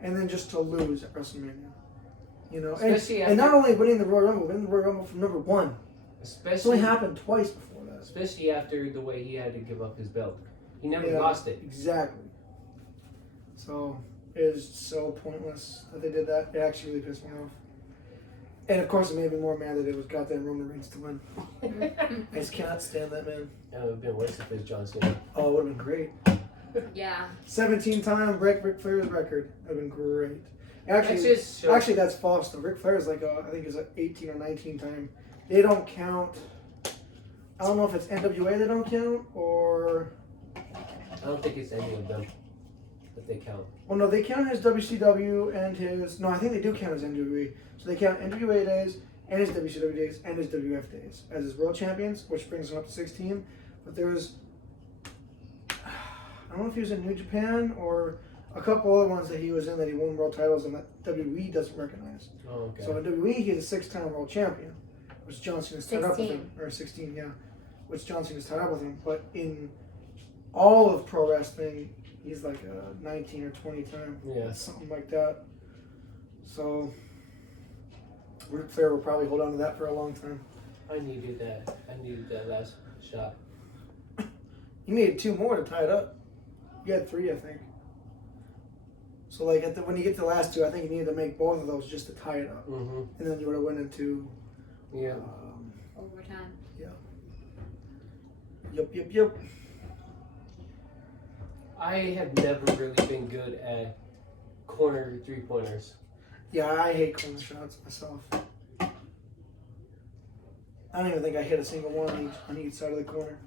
and then just to lose at WrestleMania. You know, Especially and not after- only winning the Royal Rumble, winning the Royal Rumble from number one. It's only Especially happened twice before that. especially after the way he had to give up his belt. He never Yeah, lost it. Exactly. So it is so pointless that they did that. It actually really pissed me off. And of course, it made me more mad that it was goddamn Roman Reigns to win. I just cannot stand that man. That would have been worse if it was John Cena. Oh, it would have been great. Yeah. 17-time break Ric Flair's record. That would have been great. That Actually, just shows- actually, that's false though. Ric Flair is like I think it's an 18 or 19 time. They don't count. I don't know if it's NWA they don't count or. I don't think it's any of them that they count. Well, no, they count his WCW and his. No, I think they do count his NWA. So they count NWA days and his WCW days and his WF days as his world champions, which brings him up to 16. But there's. I don't know if he was in New Japan or a couple other ones that he was in that he won world titles and that WWE doesn't recognize. Oh, okay. So in WWE, he's a 6-time world champion, which John Cena's tied up with 16. him. Or 16, yeah. Which John Cena's tied up with him. But in all of pro wrestling, he's like a 19 or 20 time. Yeah. Something like that. So, Ric Flair will probably hold on to that for a long time. I needed that. I needed that last shot. You needed 2 more to tie it up. You had 3, I think. So, like, when you get to the last 2, I think you needed to make both of those just to tie it up. Mm-hmm. And then you would have went into... Yeah. Overtime. Yep. I have never really been good at corner 3-pointers. Yeah, I hate corner shots myself. I don't even think I hit a single one on each side of the corner.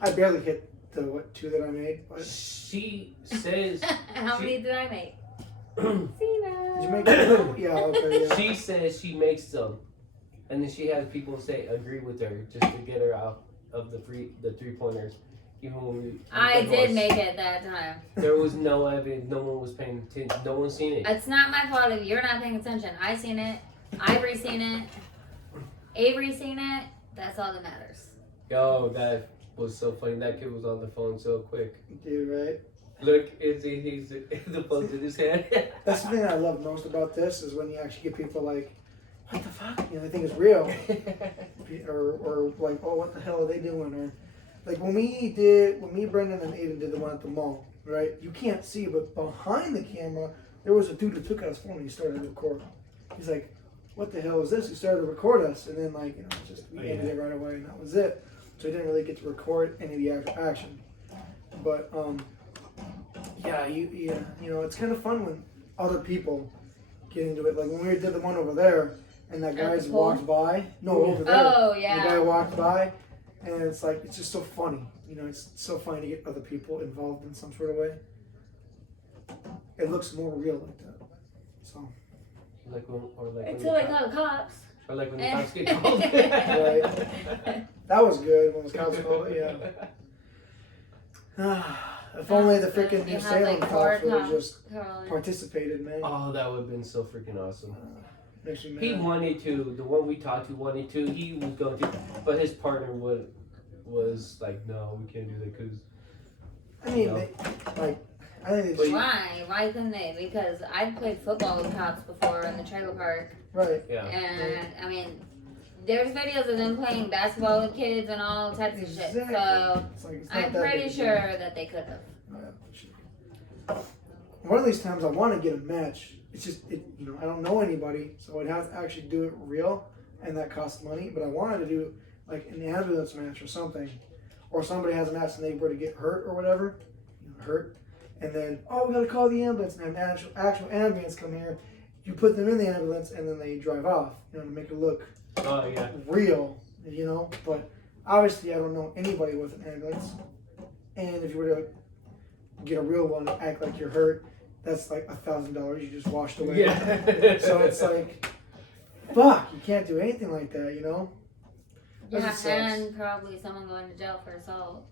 I barely hit the 2 that I made. But She says How She- many did I make? did Cena. you make it? Yeah, okay, yeah. she says she makes them, and then she has people say agree with her just to get her out of the 3-pointers. Even when we I the did horse. make it that time. There was no evidence. No one was paying attention. No one seen it. It's not my fault if you're not paying attention. I seen it. Ivory seen it. Avery seen it. That's all that matters. Yo, that was so funny. That kid was on the phone so quick. Dude, right? Look, he's the phone's in his hand. That's the thing I love most about this is when you actually get people like, what the fuck? You know, they think it's real. Or like, oh, what the hell are they doing? Or like when me, Brendan, and Aiden did the one at the mall, right? You can't see, but behind the camera, there was a dude who took out his phone and he started to record. He's like, what the hell is this? He started to record us, and then like, you know, just we ended it right away, and that was it. So he didn't really get to record any of the actual action. But yeah, you know, it's kind of fun when other people get into it. Like when we did the one over there, and that guy just walked by. No, over there. Oh yeah. The guy walked by, and it's like it's just so funny. You know, it's so funny to get other people involved in some sort of way. It looks more real like that. So. Until they call the cops. Or like when the cops get called. Right. That was good when the cops called it. Yeah. If only the freaking New Salem cops would have just participated, man. Oh, that would have been so freaking awesome. Makes me mad. He wanted to. The one we talked to wanted to. He was going to, but his partner was like, no, we can't do that because. I mean, I think they Why? Why couldn't they? Because I've played football with cops before in the trailer park. Right. Yeah. And I mean, there's videos of them playing basketball with kids and all types of shit. So I'm pretty sure that they could have. One of these times I want to get a match. It's just, you know, I don't know anybody, so I'd have to actually do it real, and that costs money. But I wanted to do like an ambulance match or something, or somebody has a match and they were to get hurt or whatever, hurt, and then we gotta call the ambulance and have actual ambulance come here. You put them in the ambulance and then they drive off, you know, to make it look real, you know. But obviously, I don't know anybody with an ambulance, and if you were to get a real one, act like you're hurt, that's like $1,000 you just washed away. Yeah. So it's like, fuck, you can't do anything like that, you know. Yeah, and probably someone going to jail for assault.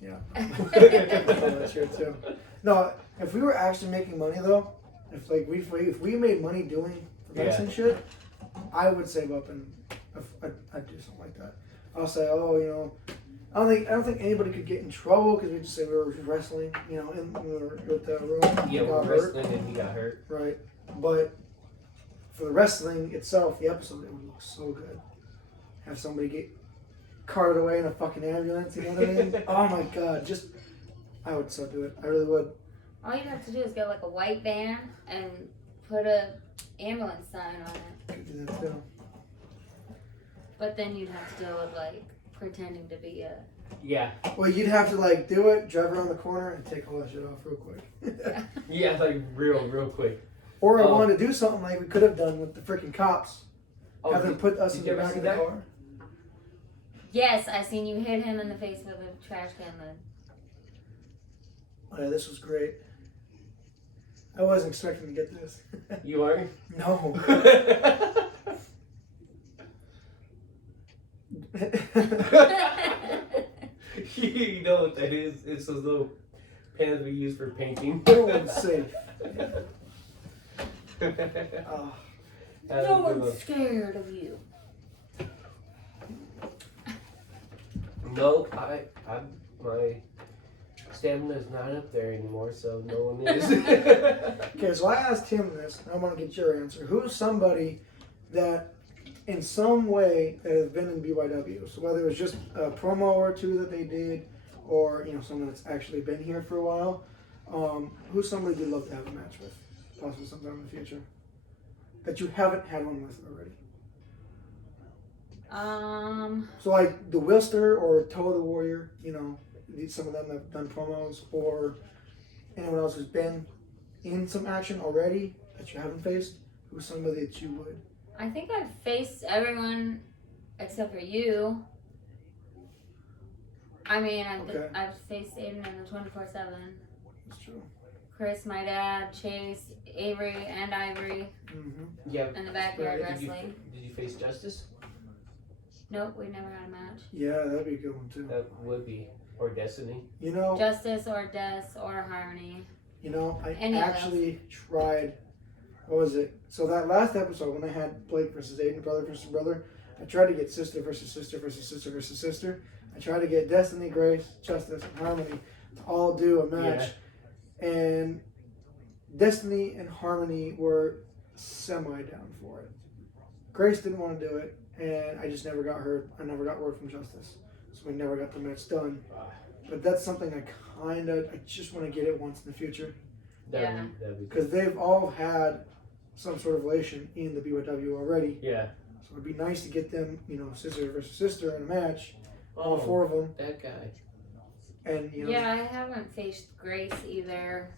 Yeah. That's true too. No, if we were actually making money though, if we made money doing events and shit, I would save up and I'd do something like that. I'll say, you know, I don't think anybody could get in trouble because we just say we were wrestling, you know, in the room. Yeah, we're wrestling and he got hurt. Right, but for the wrestling itself, the episode, it would look so good. Have somebody get carted away in a fucking ambulance, you know what I mean? Oh my god, I would so do it. I really would. All you have to do is get like a white van and put a ambulance sign on it. Could do that too. But then you'd have to deal with like pretending to be a. Yeah. Well, you'd have to like do it, drive around the corner, and take all that shit off real quick. Yeah, like real quick. Or I wanted to do something like we could have done with the freaking cops. Have them put us in the back of the car. Yes, I seen you hit him in the face with a trash can lid. Oh yeah, this was great. I wasn't expecting to get this. You are? No. You know what that is? It's those little pens we use for painting. No one's safe. No one's scared of you. No, my stamina's not up there anymore, so no one is. Okay, so I asked him this, and I want to get your answer. Who's somebody that, in some way, that has been in BYW? So whether it's just a promo or two that they did, or you know, someone that's actually been here for a while, who's somebody you'd love to have a match with, possibly sometime in the future, that you haven't had one with already? So like the Wilster or Toe the Warrior, you know, some of them have done promos, or anyone else who's been in some action already that you haven't faced, who's somebody that you would? I think I've faced everyone except for you. I mean, I've faced Aiden in the 24/7. That's true. Chris, my dad, Chase, Avery, and Ivory. Mm-hmm. Yeah. In the backyard wrestling. Did you face Justice? Nope, we never had a match. Yeah, that'd be a good one too. That would be. Or Destiny. You know, Justice or Des or Harmony. You know, I Any actually tried. What was it? So that last episode when I had Blake versus Aiden, brother versus brother, I tried to get sister versus sister versus sister versus sister. I tried to get Destiny, Grace, Justice, and Harmony to all do a match, and Destiny and Harmony were semi down for it. Grace didn't want to do it, and I just never got heard. I never got word from Justice, so we never got the match done. But that's something I just want to get it once in the future. Because they've all had some sort of relation in the BYW already. Yeah. So it'd be nice to get them, you know, sister versus sister in a match. All four of them. That guy. And you know, Yeah, I haven't faced Grace either.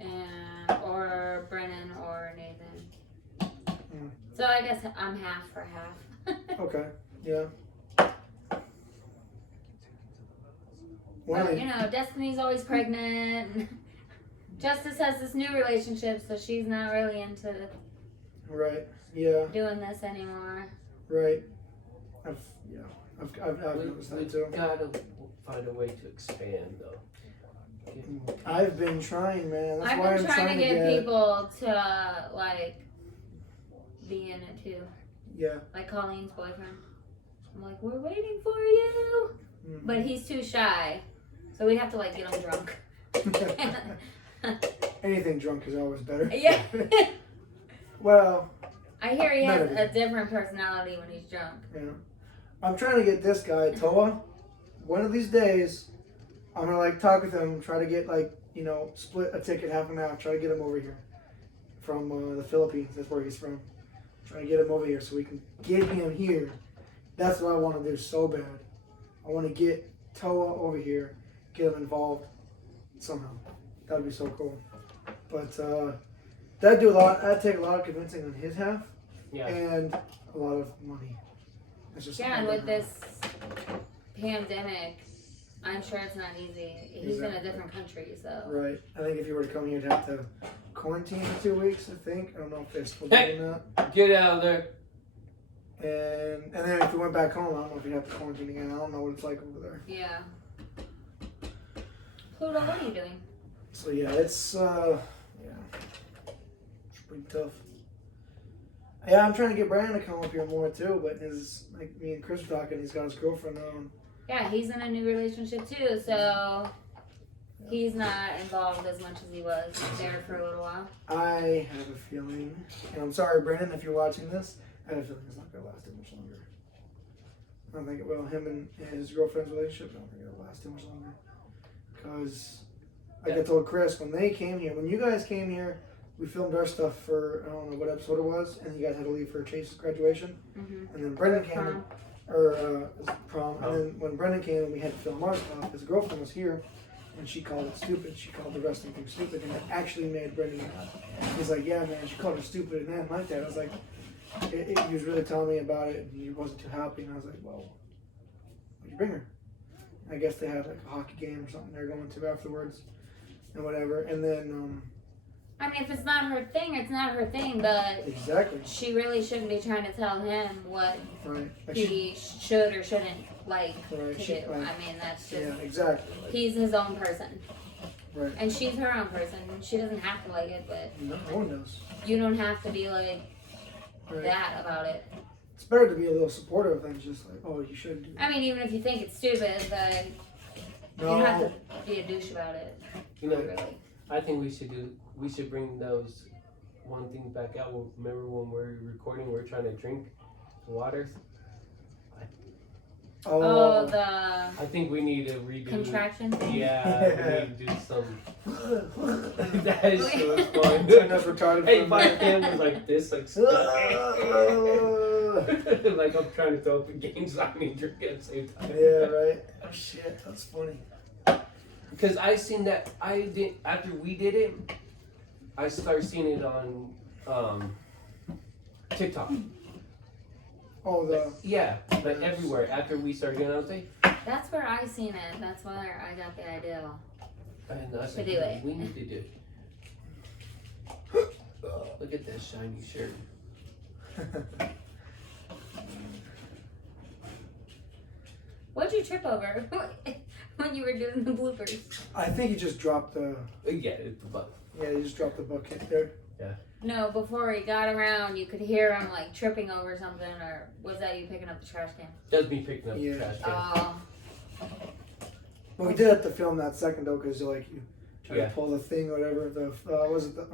Yeah. Or Brennan or Nathan. Mm. So I guess I'm half for half. Okay, yeah. But, you know, Destiny's always pregnant. Justice has this new relationship, so she's not really into Right. Yeah. doing this anymore. Right. I've noticed that too. We gotta find a way to expand though. I've been trying, man. That's I've why been I'm trying to get get people to like be in it too. Yeah. Like Colleen's boyfriend. I'm like, we're waiting for you, Mm. but he's too shy, so we have to like get him drunk. Anything drunk is always better. Yeah. Well, I hear he has None a of different personality when he's drunk. yeah. I'm trying to get this guy, Toa. One of these days, I'm gonna like talk with him, try to get like, you know, split a ticket half and half, try to get him over here. From the Philippines, that's where he's from. Try to get him over here so we can get him here. That's what I want to do so bad. I want to get Toa over here, get him involved somehow. That would be so cool. But that'd do a lot. That'd take a lot of convincing on his half, Yeah. and a lot of money. It's just Yeah, and with this pandemic, I'm sure it's not easy. He's in a Exactly. different country, so. Right. I think if you were to come here, you'd have to quarantine for 2 weeks. I think. I don't know if they're still doing that. Get out of there. And then if you went back home, I don't know if you'd have to quarantine again. I don't know what it's like over there. Yeah. Pluto, what are you doing? So yeah, it's pretty tough. Yeah, I'm trying to get Brandon to come up here more too, but his like me and Chris were talking, he's got his girlfriend now. Yeah, he's in a new relationship too, so he's not involved as much as he was there for a little while. I have a feeling, and I'm sorry, Brandon, if you're watching this, I have a feeling it's not gonna last too much longer. I don't think it will. Him and his girlfriend's relationship, I don't think it'll last too much longer. Because, like I told Chris, when they came here, when you guys came here, we filmed our stuff for, I don't know what episode it was, and you guys had to leave for Chase's graduation. Mm-hmm. And then Brendan came, Prom. prom, and then when Brendan came and we had to film our stuff, his girlfriend was here, and she called it stupid. She called the wrestling thing stupid, and it actually made Brendan mad. He's like, yeah, man, she called her stupid, and I didn't like that. I was like, he was really telling me about it, and he wasn't too happy, and I was like, well, why'd you bring her? I guess they had like a hockey game or something they're going to afterwards, and whatever, and then, I mean, if it's not her thing, it's not her thing, but exactly, she really shouldn't be trying to tell him what right, like he should or shouldn't like right, to she, do. right. I mean, that's just, Yeah, exactly, like, he's his own person. right, And she's her own person. She doesn't have to like it, but no one knows, you don't have to be like right. that about it. It's better to be a little supportive than just like, oh, you should do I mean, even if you think it's stupid, but you don't have to be a douche about it. You know, Really. I think we should bring those one thing back out. Remember when we're recording, we're trying to drink water? Oh, the I think we need to redo. contraction thing? Yeah, we need to do some. That is so fun. That's retarded. Hey, my hand was like this, like like I'm trying to throw up a games on me and drink at the same time. Yeah, right. Oh shit, that's funny. Because I seen that after we did it, I started seeing it on TikTok. Oh, Yeah, like everywhere. After we started doing it, I was like, That's where I seen it. That's where I got the idea. and I was To like, do it. we need to do it. Look at this shiny shirt. What'd you trip over when you were doing the bloopers? I think he just dropped the. Yeah, it's the butt. Yeah, he just dropped the bucket there. No, before he got around, you could hear him like tripping over something, or was that you picking up the trash can? That's me picking up Yeah. the trash can. Oh, Well, we did have to film that second though, because you try Yeah. to pull the thing or whatever. The was it the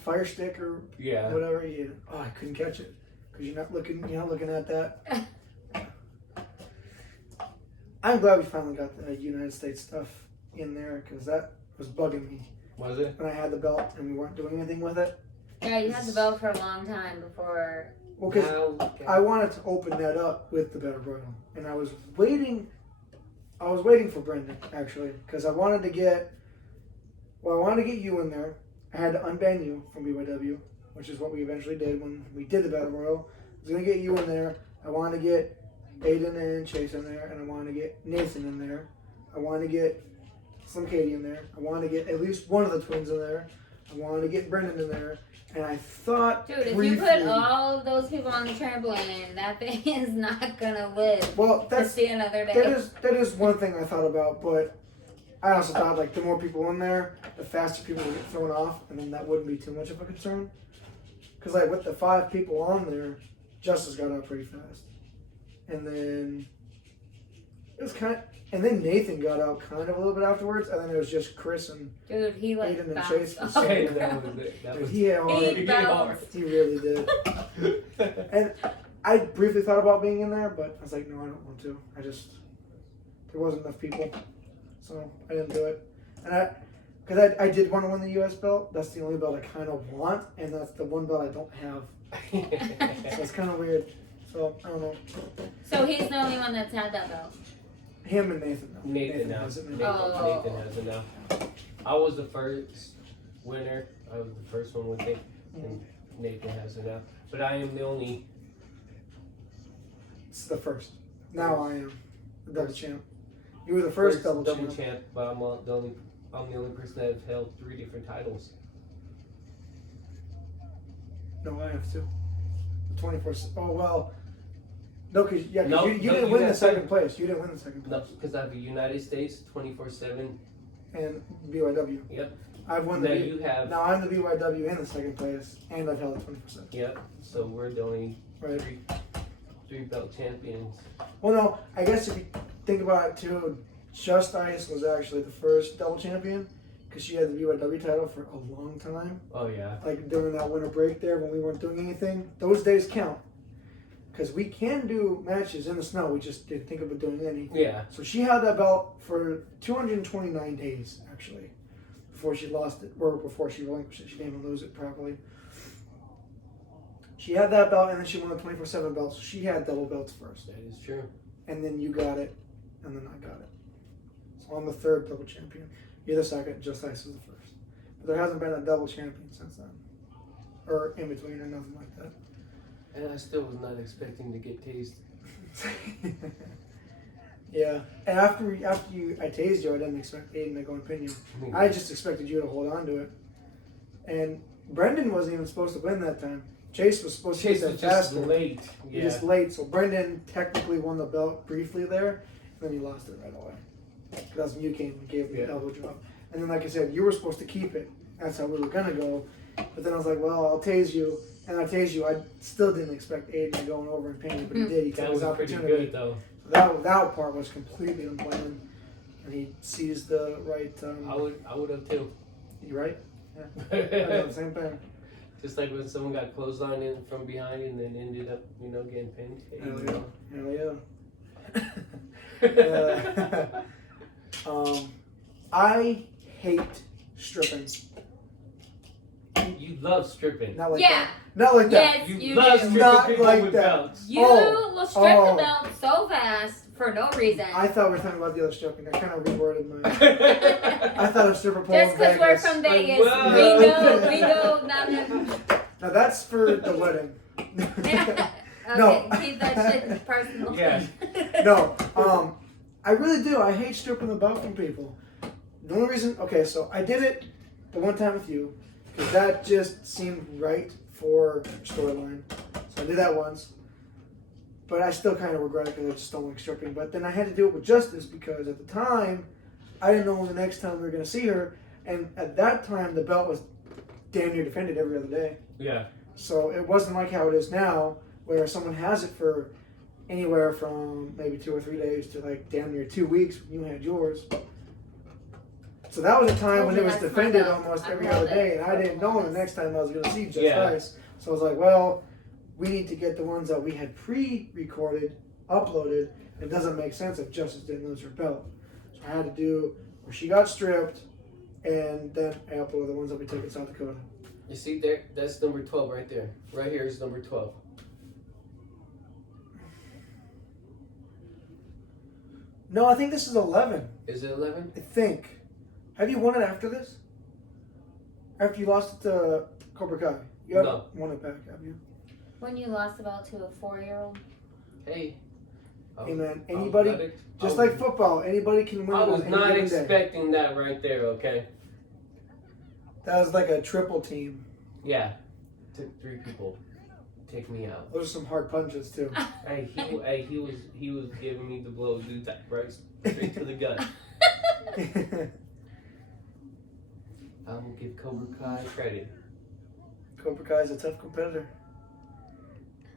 fire stick or Yeah. whatever? I couldn't catch it because you're not looking at that. I'm glad we finally got the United States stuff in there because that was bugging me Was it? when I had the belt and we weren't doing anything with it. yeah, you had the belt for a long time before. Well, because Now, I wanted to open that up with the Battle Royal, and I was waiting I was waiting for Brendan actually because I wanted to get you in there. I had to unban you from BYW, which is what we eventually did when we did the Battle Royal. I was gonna get you in there. I wanted to get Aiden and Chase in there, and I wanted to get Nathan in there. I wanted to get Slim Katie in there. I wanted to get at least one of the twins in there. I wanted to get Brendan in there. And I thought, dude, if briefly, you put all of those people on the trampoline, that thing is not gonna live to see another day. That is one thing I thought about, but I also thought like the more people in there, the faster people would get thrown off, and then that wouldn't be too much of a concern. Because like with the 5 people on there, Justice got out pretty fast, and then it was and then Nathan got out kind of a little bit afterwards, and then it was just Chris and dude, he like Aiden and bounced Chase. off. Okay, that was it. That Dude, was he hit hard. He bounced. He really did. And I briefly thought about being in there, but I was like, no, I don't want to. There wasn't enough people, so I didn't do it. And because I did want to win the U.S. belt. That's the only belt I kind of want, and that's the one belt I don't have. So it's kind of weird. So I don't know. So he's the only one that's had that belt. Him and Nathan. Though. Nathan has it Oh. Nathan has it now. I was the first winner. I was the first one with it, and Nathan has it now. But I am the only. It's the first. Now I am the double champ. You were the first double champ, but I'm the only person that has held 3 different titles. No, I have two. The 24. Oh well. No, because you didn't you win the got second place. You didn't win the second place. No, because I have the United States 24/7. And BYW. Yep. I've won Now the. you have. Now I'm the BYW in the second place, and I've held the 20%. Yep. So we're the only Right. three belt champions. Well, no, I guess if you think about it too, Just Ice was actually the first double champion because she had the BYW title for a long time. Oh yeah. Like during that winter break there when we weren't doing anything, those days count. Because we can do matches in the snow, we just didn't think about doing any. Yeah. So she had that belt for 229 days, actually, before she lost it, or before she relinquished it. She didn't even lose it properly. She had that belt, and then she won the 24/7 belt, so she had double belts first. That is true. And then you got it, and then I got it. So I'm the third double champion. You're the second, Just Ice is the first. But there hasn't been a double champion since then. Or in between, or nothing like that. And I still was not expecting to get tased. Yeah. And after I tased you, I didn't expect Aiden to go and pin you. I just expected you to hold on to it. And Brendan wasn't even supposed to win that time. Chase was supposed to Chase get was that just faster. late. He Yeah. just late. So Brendan technically won the belt briefly there, and then he lost it right away. That's when you came and gave me the elbow drop. And then, like I said, you were supposed to keep it. That's how we were gonna go. But then I was like, well, I'll tase you. And I tased you. I still didn't expect Aiden going over and pinning, but he did. He took That his was pretty opportunity. good though. That part was completely unplanned, and he seized the right. I would have too. You right? Yeah. I did the same thing. Just like when someone got clotheslined in from behind and then ended up, getting pinned. Hey, Hell yeah. I hate stripping. You love stripping. Not like Yeah. that. Not like that. Yes, You you love do. stripping Not people like with that. belts. You will strip Oh. the belt so fast for no reason. I thought we were talking about the other stripping. I kind of reworded my. I thought of stripper pole Just in because we're Vegas. from Vegas, Whoa. we know that. Now that's for the wedding. Okay, No. keep that shit personal. Yeah. No, I really do. I hate stripping the belt from people. The only reason, okay, so I did it the one time with you because that just seemed right for storyline. So I did that once, but I still kind of regret it because I just don't like stripping. But then I had to do it with Justice because at the time I didn't know when the next time we were going to see her, and at that time the belt was damn near defended every other day. Yeah. So it wasn't like how it is now, where someone has it for anywhere from maybe 2 or 3 days to like damn near 2 weeks when you had yours. So that was a time when it was That's my defended belt. almost I every love other it. day, and I didn't know the next time I was going to see Just Yeah. Ice. So I was like, well, we need to get the ones that we had pre-recorded, uploaded. It doesn't make sense if Justice didn't lose her belt. So I had to do where she got stripped, and then I uploaded the ones that we took in South Dakota. You see there? That's number 12 right there. Right here is number 12. No, I think this is 11. Is it 11? I think. Have you won it after this? After you lost it to Cobra Kai? You haven't No. won it back, have you? When you lost the belt to a 4-year-old. Hey. Hey man, anybody, just like football, anybody can win. I was on any not given day. expecting that right there, okay? That was like a triple team. Yeah. Took 3 people. Take me out. Those are some hard punches too. He was giving me the blows, dude, right straight to the gut. I will give Cobra Kai credit. Cobra Kai's a tough competitor.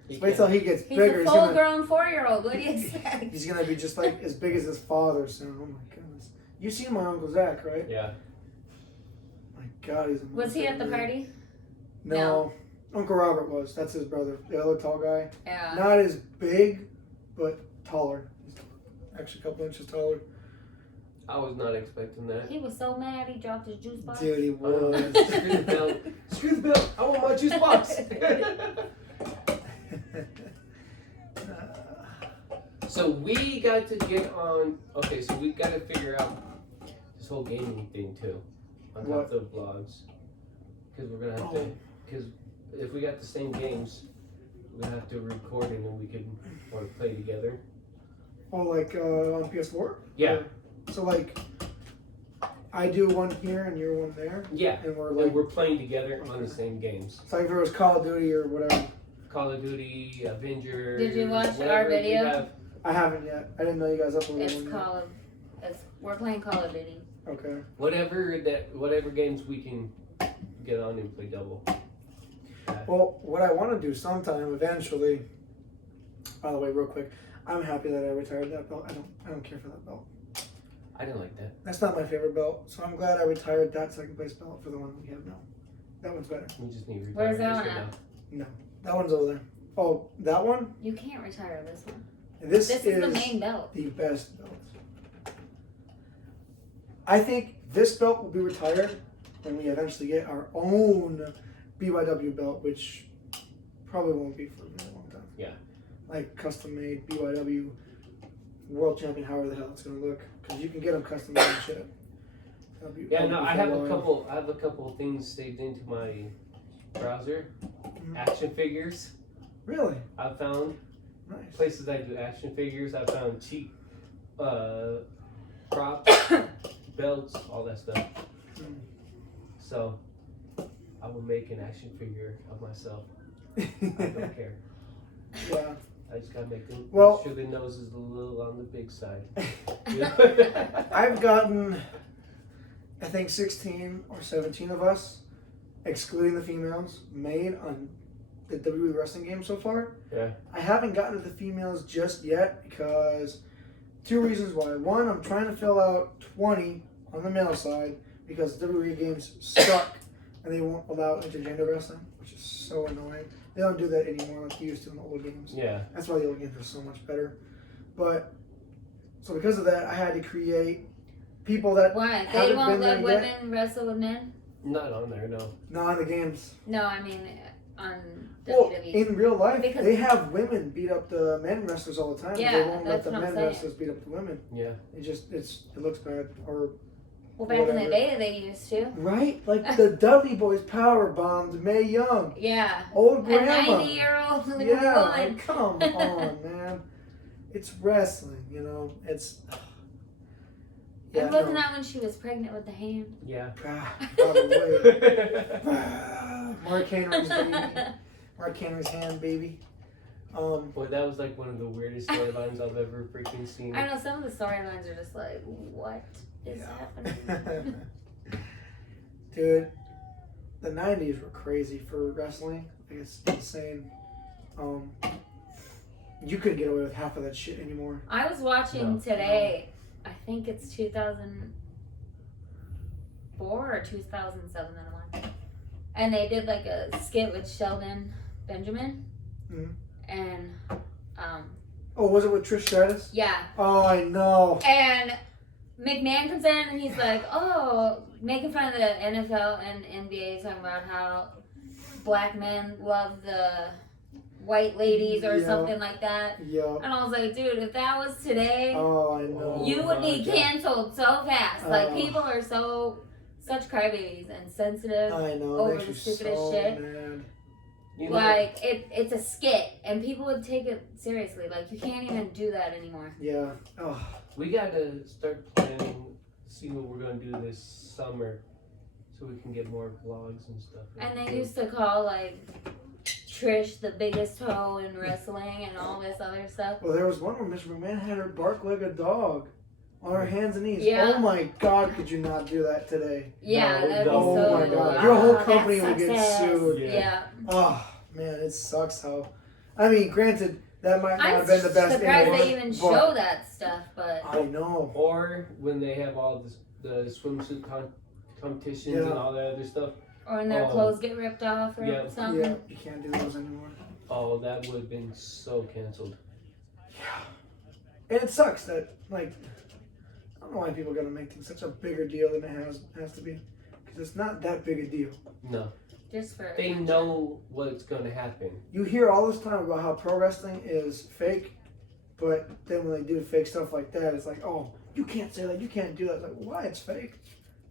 He Wait till can- he gets He's bigger. a full-grown 4-year-old. What do you expect? He's gonna be just like as big as his father soon. Oh my goodness! You seen my Uncle Zach, right? Yeah. My God, he's a Was he monster, at the dude. party? No. Uncle Robert was. That's his brother. The other tall guy. Yeah. Not as big, but taller. He's actually a couple inches taller. I was not expecting that. He was so mad he dropped his juice box. Dude, he was. Screw the belt. Screw the belt. I want my juice box. So we got to get on. Okay, so we got to figure out this whole gaming thing too, on What? top of the vlogs, because we're gonna have to. Because if we got the same games, we're gonna have to record and then we can or play together. Oh, like on PS4? Yeah. Or- so like, I do one here and you're one there, Yeah. and we're And like, we're playing together on the same games. it's like if it was Call of Duty or whatever. Call of Duty, Avengers. Did you watch whatever our we video? have. I haven't yet. I didn't know you guys uploaded It's one Call of. We're playing Call of Duty. yet. Okay. Whatever games we can get on and play double. Well, what I want to do sometime eventually. By the way, real quick, I'm happy that I retired that belt. I don't care for that belt. I didn't like that. That's not my favorite belt, so I'm glad I retired that second place belt for the one we have now. That one's better. We just need to retire Where's that this one right at? now. That one's over there. Oh, that one? You can't retire this one. This This is the main belt. the best belt. I think this belt will be retired when we eventually get our own BYW belt, which probably won't be for a very long time. Yeah. Like custom made BYW world champion, however the hell it's gonna look, because you can get them custom made and shit. Yeah, no, I have a couple of things saved into my browser. Mhm. Action figures. Really I found nice. places I do action figures. I found cheap props, belts, all that stuff. Mm. So I will make an action figure of myself. I don't care. Yeah. I just gotta make them. Well- Make sure the nose is a little on the big side. I've gotten, I think 16 or 17 of us, excluding the females, made on the WWE wrestling game so far. Yeah. I haven't gotten to the females just yet because 2 reasons why. One, I'm trying to fill out 20 on the male side because WWE games suck and they won't allow intergender wrestling, which is so annoying. They don't do that anymore like they used to in the old games. Yeah. That's why the old games are so much better. But, so because of that, I had to create people that Why? They haven't won't been let there yet. women wrestle with men? Not on there, no. Not in the games. No, I mean on Well, WWE. in real life, Because- they have women beat up the men wrestlers all the time. Yeah, they won't let that's the what I'm men saying. wrestlers beat up the women. Yeah. It looks bad. Or Well, back in whatever. the day, they used to. right, like the Dudley Boys power bombed Mae Young, Yeah. old A grandma. 90-year-old Yeah, woman. like, come on, man. It's wrestling, you know. It's. And no. wasn't that when she was pregnant with the hand? Yeah. Probably. Mark Henry's baby. Mark Henry's hand, baby. Boy, that was like one of the weirdest storylines I've ever freaking seen. I know some of the storylines are just like, what is happening? Dude, the 90s were crazy for wrestling. Like, it's insane. You couldn't get away with half of that shit anymore. I was watching No. today, I think it's 2004 or 2007 that I'm on. And they did like a skit with Sheldon Benjamin. Mhm. And, Oh, was it with Trish Stratus? yeah. Oh, I know. And McMahon comes in and he's like, oh, making fun of the NFL and NBA, talking about how black men love the white ladies or Yeah. something like that. Yeah. And I was like, dude, if that was today, Oh, I know. you would be my God. canceled so fast. Like, people are such crybabies and sensitive I know. over Makes the you stupidest so shit. mad. You know, Like, it's a skit, and people would take it seriously. Like, you can't even do that anymore. Yeah. Oh. we gotta start planning, see what we're gonna do this summer, so we can get more vlogs and stuff. And they used to call, like, Trish the biggest hoe in wrestling and all this other stuff. Well, there was one where Miss McMahon had her bark like a dog on her hands and knees. Yeah. Oh my God, could you not do that today? Yeah, No, that'd be no. so. Oh my God. Your whole that company would sucks get ass. sued. Yeah. Oh man, it sucks how. I mean, granted, that might not I'm have been the best. surprised anyway, they even but show that stuff, but I know. Or when they have all this, the swimsuit competitions Yeah. and all that other stuff. or when their Oh. clothes get ripped off or Yeah. something. Yeah, you can't do those anymore. Oh, that would have been so canceled. And it sucks that, like, I don't know why people gotta make things such a bigger deal than it has to be, because it's not that big a deal. No, Just for they know what's gonna happen. You hear all this time about how pro wrestling is fake, but then when they do fake stuff like that, it's like, oh, you can't say that, you can't do that. It's like, why? It's fake.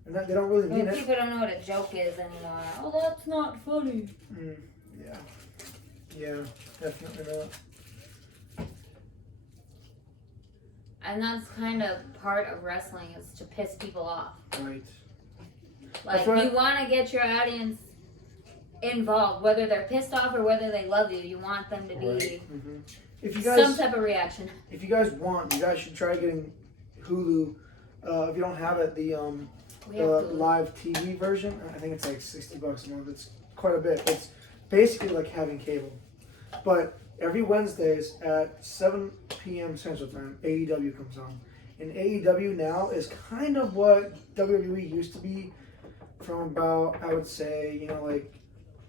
And that, they don't really mean Well, it. people don't know what a joke is anymore. Oh, that's not funny. Yeah. Yeah, definitely not. And that's kind of part of wrestling is to piss people off. Right. Like, That's right. you want to get your audience involved, whether they're pissed off or whether they love you. You want them to be Right. If you some guys, type of reaction. if you guys want, you guys should try getting Hulu. If you don't have it, the We have to. live TV version. I think it's like $60 a month. It's quite a bit. It's basically like having cable. But every Wednesdays at 7 p.m. Central Time, AEW comes on. And AEW now is kind of what WWE used to be from about, I would say, like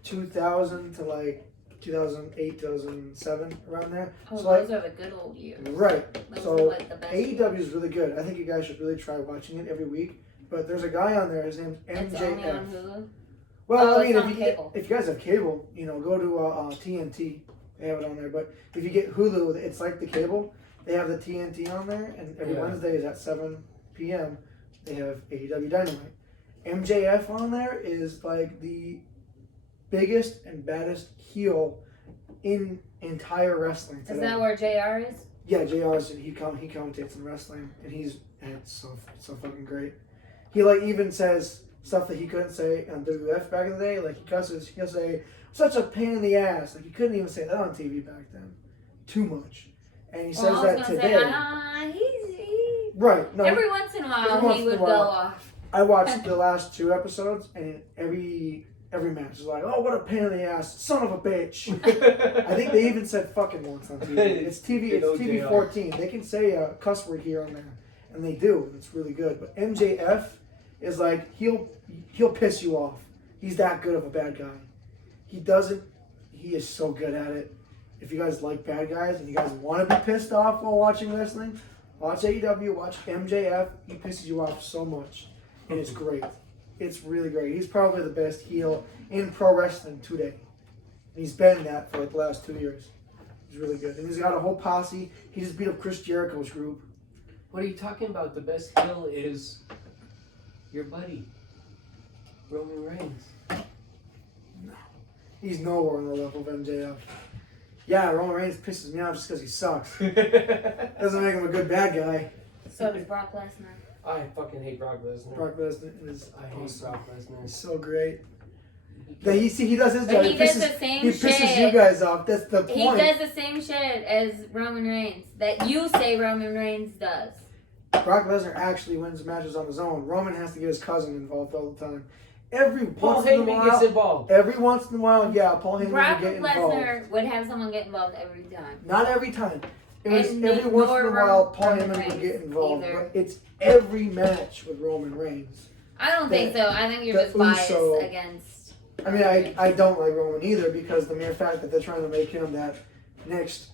2000 to like 2008, 2007, around there. Oh, So, those are the good old years. Right. Those So are like the best AEW years. is really good. I think you guys should really try watching it every week. But there's a guy on there. His name's It's only on MJF. Hulu. Well, Oh, I mean, it's on cable. if you guys have cable, go to TNT. They have it on there. But if you get Hulu, it's like the cable. They have the TNT on there, and every Yeah. Wednesday is at 7 p.m. They have AEW Dynamite. MJF on there is like the biggest and baddest heel in entire wrestling today. Is that where JR is? Yeah, JR's he commentates in wrestling, and it's so fucking great. He like even says stuff that he couldn't say on WWF back in the day. Like he cusses, he'll say such a pain in the ass. Like he couldn't even say that on TV back then. Too much, and he says Well, I was that gonna today. Say, Right? No, every once in a every while once he in a would go while. off. I watched the last 2 episodes, and every match is like, oh, what a pain in the ass, son of a bitch. I think they even said fucking once on TV. It's TV. It's Good TV old 14. They can say a cuss word here and there, and they do. It's really good. But MJF is like he'll piss you off. He's that good of a bad guy. He doesn't. He is so good at it. If you guys like bad guys and you guys want to be pissed off while watching wrestling, watch AEW. Watch MJF. He pisses you off so much, and it's great. It's really great. He's probably the best heel in pro wrestling today. He's been that for like the last 2 years. He's really good. And he's got a whole posse. He just beat up Chris Jericho's group. What are you talking about? The best heel is your buddy, Roman Reigns. He's nowhere on the level of MJF. Yeah, Roman Reigns pisses me off just because he sucks. I Doesn't make him a good bad guy. So does Brock Lesnar. fucking hate Brock Lesnar. Brock Lesnar is I hate awesome. Brock Lesnar. He's so great. That he does his But job. he does the same He pisses shit. you guys off. That's the He point. does the same shit as Roman Reigns that you say Roman Reigns does. Brock Lesnar actually wins matches on his own. Roman has to get his cousin involved all the time. Every Paul once in a Heyman while, gets involved. every once in a while, yeah, Paul Heyman Brock would get involved. Lesnar would have someone get involved every time. Not every time. It was And every once in a nor while Paul Roman Heyman would Reigns get involved. either. But it's every match with Roman Reigns. I don't think so. I think you're the just biased Uso- against. I mean, I don't like Roman either because the mere fact that they're trying to make him that next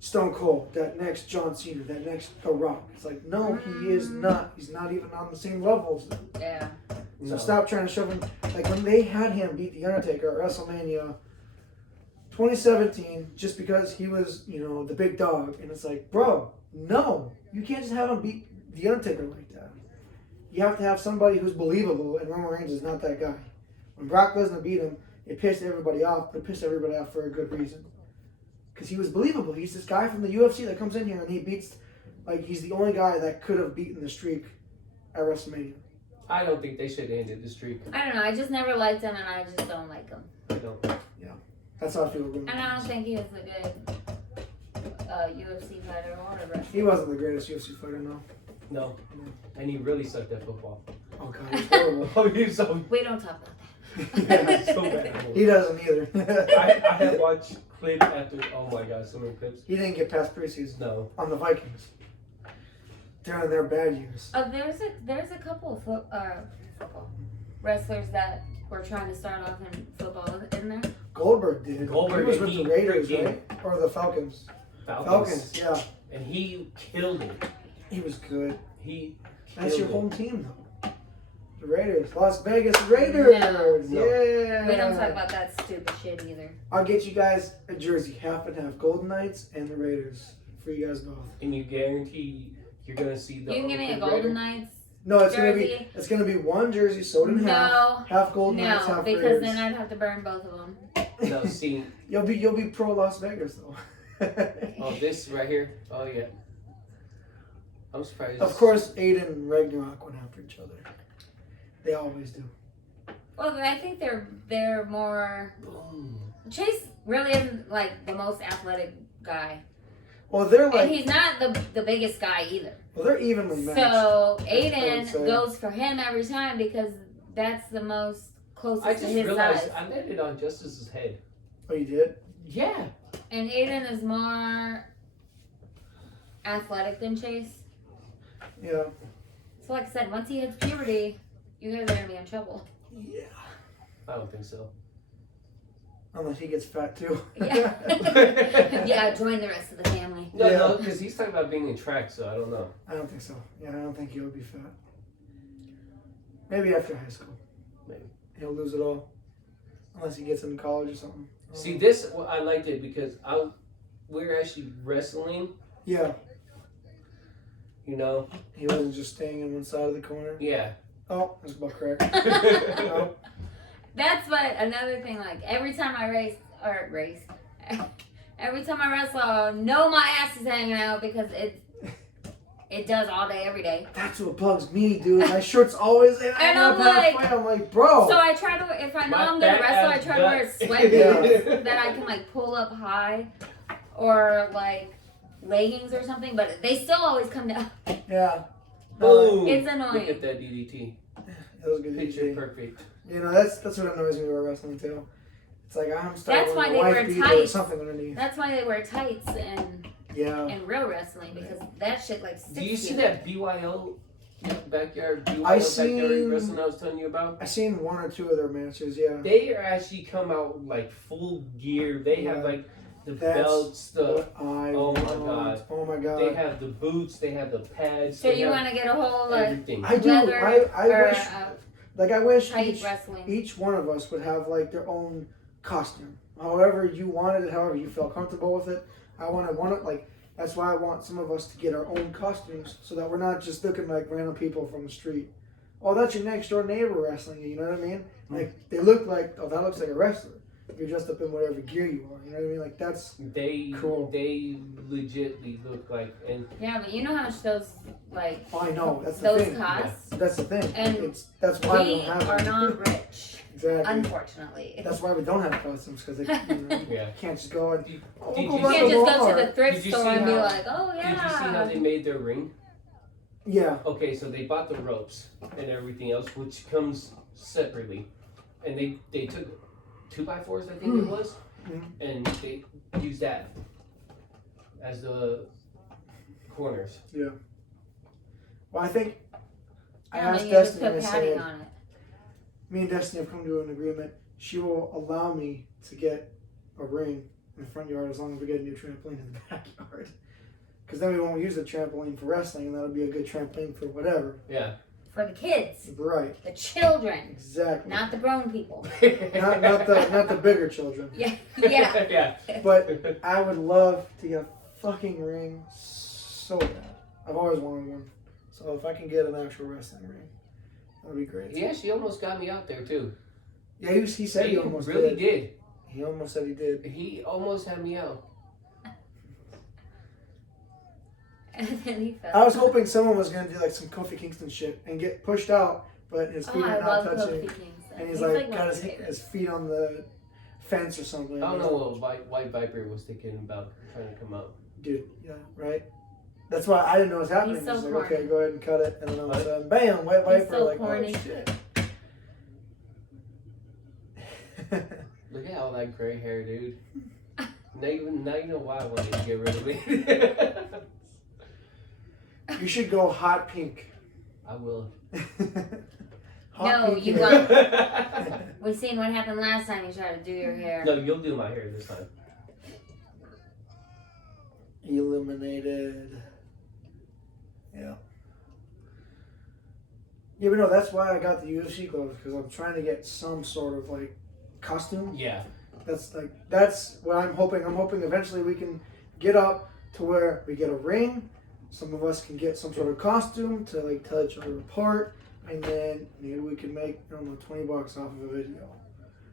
Stone Cold, that next John Cena, that next The Rock. It's like, no, he is not. He's not even on the same level as them. Yeah. So No. stop trying to shove him. Like when they had him beat The Undertaker at WrestleMania 2017, just because he was, the big dog. And it's like, bro, No, you can't just have him beat The Undertaker like that. You have to have somebody who's believable, and Roman Reigns is not that guy. When Brock Lesnar beat him, it pissed everybody off, but it pissed everybody off for a good reason. Because he was believable. He's this guy from the UFC that comes in here and he beats, like, he's the only guy that could have beaten the streak at WrestleMania. I don't think they should have ended the streak. I don't know. I just never liked him, and I just don't like him. I don't. That's how I feel. And I don't think he was a good UFC fighter or a wrestler. He wasn't the greatest UFC fighter, no. No. And he really sucked at football. Oh, God, he's horrible. Oh, he's so, We don't talk about Yeah, so bad. he doesn't either. I have watched clip after, oh my God, so many clips. He didn't get past preseason No. on the Vikings during their bad years. There's a couple of football wrestlers that were trying to start off in football, isn't there? Goldberg did. Goldberg, he was with the Raiders, freaking- right? Or the Falcons. Falcons. Yeah. And he killed it. He was good. He That's killed your it. home team, though. The Raiders. Las Vegas Raiders. No. Yeah. We don't talk about that stupid shit either. I'll get you guys a jersey, half and half. Golden Knights and the Raiders. For you guys both. And you guarantee you're going to see the... You can give me a Raider- Golden Knights No, it's jersey. gonna be one jersey sewed in half. No. Half Golden Knights, No, half because Raiders. then I'd have to burn both of them. No, see. You'll be pro Las Vegas though. Oh, this right here? Oh, yeah. I'm surprised. Of course, Aiden and Ragnarok went after each other. They always do. Well, I think they're more. Boom. Chase really isn't like the most athletic guy, Well, they're and like, he's not the biggest guy either. well, they're evenly matched. So would Aiden say. goes for him every time because that's the most closest I to just his realized size. I landed on Justice's head. Oh, you did? Yeah. And Aiden is more athletic than Chase. Yeah. So like I said, once he hits puberty, you guys are gonna be in trouble. Yeah. I don't think so. Unless he gets fat too. Yeah. Yeah, join the rest of the family. No, Yeah. no, because he's talking about being in track, so I don't know. I don't think so. Yeah, I don't think he'll be fat. Maybe after high school. Maybe. He'll lose it all. Unless he gets into college or something. See, this, well, I liked it because we're actually wrestling, Yeah. you know? He wasn't just staying in one side of the corner. Yeah. Oh, that's butt crack. yeah. No. That's what another thing. Like every time I race, every time I wrestle, I know my ass is hanging out because it does all day, every day. That's what bugs me, dude. My shirt's always in. And I'm like- I'm like, bro. So I try to, if I know My I'm gonna fat wrestle, I ass try to wear gut. sweatpants that I can like pull up high, or like leggings or something. But they still always come down. Yeah. Boom. It's annoying. Look at that DDT. That was good. Picture perfect. You know, that's what annoys me about wrestling too. It's like I'm starting That's why with a they wife wear beater or tights. something underneath. That's why they wear tights Yeah. in real wrestling because that shit like sticks. Do you see to that BYO backyard I backyard seen- wrestling I was telling you about? I seen one or two of their matches. Yeah. They are actually come out like full gear. They have Yeah. like the That's belts, the What I oh my want. God. Oh my god. they have the boots, they have the pads. So they you have want to get a whole like everything. I do. leather I or wish. Like I wish tight wrestling? each one of us would have like their own costume. However you wanted it, however you felt comfortable with it. I want it like that's why I want some of us to get our own costumes so that we're not just looking like random people from the street. Oh, that's your next door neighbor wrestling you. You know what I mean? Like they look like, oh, that looks like a wrestler. You're dressed up in whatever gear you are. You know what I mean? Like that's They Cool. they legitly look like and Yeah, but you know how much those like oh, I know. That's the those thing. cost. That's the thing. And That's why we We don't have are them. not rich, Exactly. unfortunately. That's why we don't have costumes because you yeah. can't just go and Did oh, you go You run can't just go to Walmart. the thrift Did you store see and be how- like, oh Did you see how yeah. they made their ring? Yeah. Okay, so they bought the ropes and everything else, which comes separately, and they took 2x4s, I think it was, and they used that as the corners. Well, I think I Yeah, but asked you just Destiny. put And I padding said, on it. me and Destiny have come to an agreement. She will allow me to get a ring in the front yard as long as we get a new trampoline in the backyard. Because then we won't use the trampoline for wrestling, and that'll be a good trampoline for whatever. Yeah. For the kids, Right. the children, Exactly. not the grown people. Not the bigger children. Yeah, yeah. yeah. But I would love to get a fucking ring so bad. I've always wanted one. So if I can get an actual wrestling ring, that'd be great. He actually almost got me out there too. Yeah, he said he almost really did. did. He almost said he did. He almost had me out. And then he fell. I was hoping someone was gonna do like some Kofi Kingston shit and get pushed out, but his feet are not touching. And he's like got his feet on the fence or something. I don't know what White Viper was thinking about trying to come out. Dude, yeah, right. That's why I didn't know what was happening. He's so He's like, corny. okay, go ahead and cut it, and then all of a sudden, bam, White Viper. so like, corny. oh shit. Look at all that gray hair, dude. Now you know why I wanted to get rid of it. You should go hot pink. I will. Hot No, pink you hair. won't. We've seen what happened last time you tried to do your hair. No, you'll do my hair this time. Eliminated. Yeah. Yeah, but no, that's why I got the UFC gloves, because I'm trying to get some sort of like costume. Yeah. That's what I'm hoping. I'm hoping eventually we can get up to where we get a ring. Some of us can get some sort of costume to like tell each other apart, and then maybe we can make, I don't know, $20 off of a video.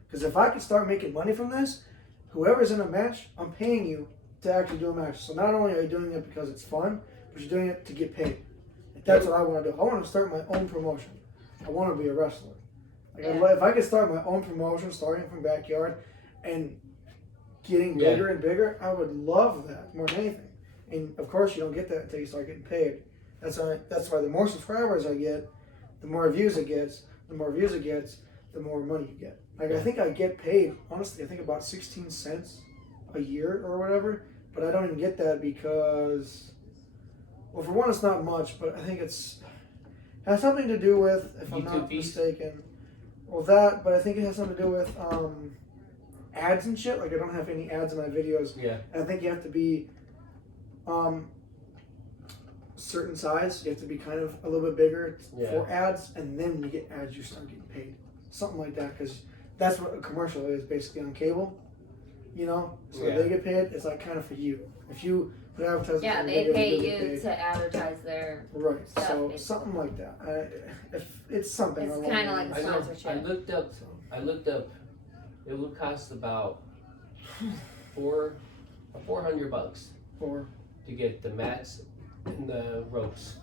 Because if I can start making money from this, whoever's in a match, I'm paying you to actually do a match. So not only are you doing it because it's fun, but you're doing it to get paid. Like, that's what I want to do. I want to start my own promotion. I want to be a wrestler. Like, if I could start my own promotion, starting from backyard, and getting bigger and bigger, I would love that more than anything. And of course, you don't get that until you start getting paid. That's why the more subscribers I get, the more views it gets. The more views it gets, the more money you get. Like, I think I get paid, honestly, I think about 16 cents a year or whatever. But I don't even get that because, well, for one, it's not much, but I think it has something to do with, if I'm not mistaken, well, that, but I think it has something to do with ads and shit. Like, I don't have any ads in my videos. Yeah. And I think you have to be certain size. You have to be kind of a little bit bigger for ads, and then when you get ads, you start getting paid. Something like that, because that's what a commercial is basically on cable. You know, so they get paid. It's like kind of for you. If you put advertising, they pay you to advertise their stuff. So something like that. If it's something, it's kind of like a sponsorship. I looked up. It would cost about $400 for to get the mats and the ropes.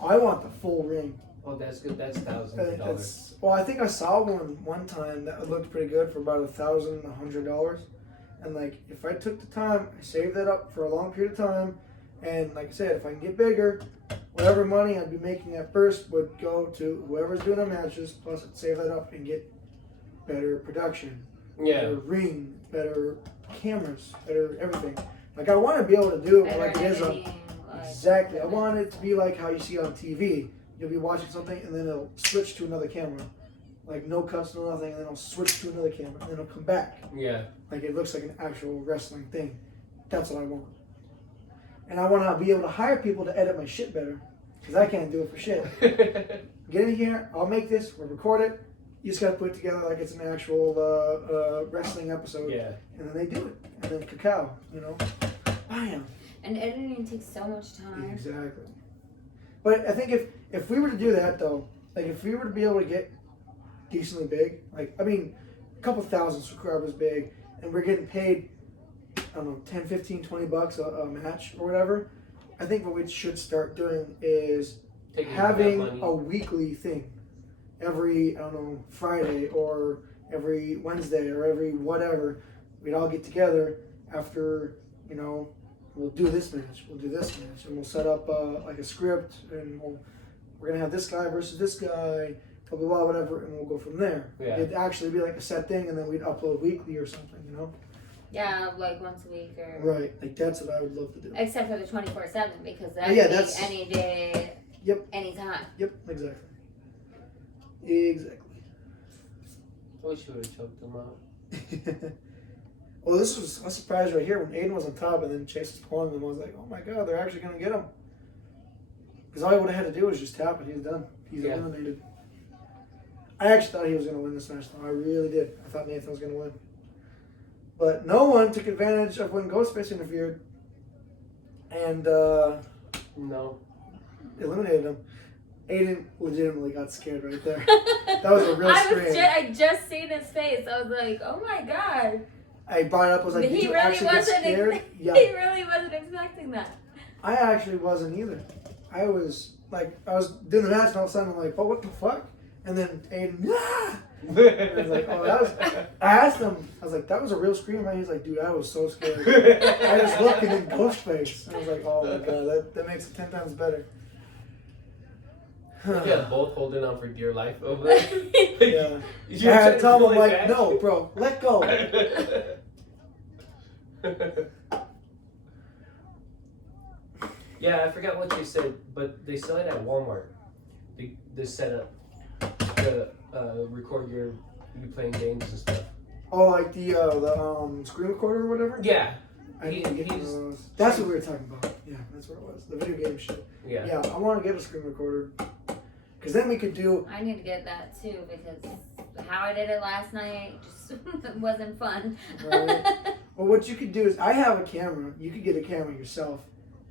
I want the full ring. Oh, that's good. That's $1,000. Well, I think I saw one time that looked pretty good for about $1,100. And like, if I took the time, I saved that up for a long period of time, and like I said, if I can get bigger, whatever money I'd be making at first would go to whoever's doing the matches. Plus, I'd save that up and get better production, better ring, better cameras, better everything. Like, I want to be able to do it like it is on. Exactly. I want it to be like how you see it on TV. You'll be watching something, and then it'll switch to another camera. Like, no cuts, no nothing, and then it'll switch to another camera, and then it'll come back. Yeah. Like, it looks like an actual wrestling thing. That's what I want. And I want to be able to hire people to edit my shit better, because I can't do it for shit. Get in here, I'll make this, we'll record it. You just got to put it together like it's an actual wrestling episode. Yeah. And then they do it. And then cacao, you know. Bam. And editing takes so much time. Exactly. But I think if we were to do that, though, like if we were to be able to get decently big, like, I mean, a couple thousand subscribers big, and we're getting paid, I don't know, 10, 15, $20 a match or whatever, I think what we should start doing is having a weekly thing. Every, I don't know, Friday or every Wednesday or every whatever, we'd all get together after, you know, we'll do this match, we'll do this match, and we'll set up like a script, and we're gonna have this guy versus this guy, blah blah blah, whatever, and we'll go from there. Yeah. It'd actually be like a set thing, and then we'd upload weekly or something, you know? Yeah, like once a week or. Right, like that's what I would love to do. Except for the 24/7, because that that's any day. Yep. Anytime. Yep, exactly. Exactly. I wish you would have choked them out. Well, this was a surprise right here when Aiden was on top and then Chase was pulling them. I was like, oh my god, they're actually going to get him. Because all he would have had to do was just tap and he's done. He's eliminated. I actually thought he was going to win this match, though. I really did. I thought Nathan was going to win. But no one took advantage of when Ghostface interfered. And No. Eliminated him. Aiden legitimately got scared right there. That was a real scream. I just seen his face. I was like, oh my god. I brought it up. I was like, did you actually get scared? Yeah. He really wasn't expecting that. I actually wasn't either. I was doing the match and all of a sudden I'm like, oh, what the fuck? And then Aiden, ah! And I was like, oh, that was. I asked him, I was like, that was a real scream, man. He's like, dude, I was so scared. I just looked and then ghost face. And I was like, oh my god, that makes it 10 times better. Yeah, both holding on for dear life over there. Yeah. I had to tell him, I'm like, no, bro, let go. Yeah, I forgot what you said, but they sell it at Walmart. The setup to record you playing games and stuff. Oh, like the screen recorder or whatever? Yeah. I need to get one of those. That's what we were talking about. Yeah, that's what it was. The video game shit. Yeah. Yeah, I want to get a screen recorder. Because then we could do... I need to get that too, because how I did it last night just wasn't fun. Right. Well, what you could do is, I have a camera. You could get a camera yourself,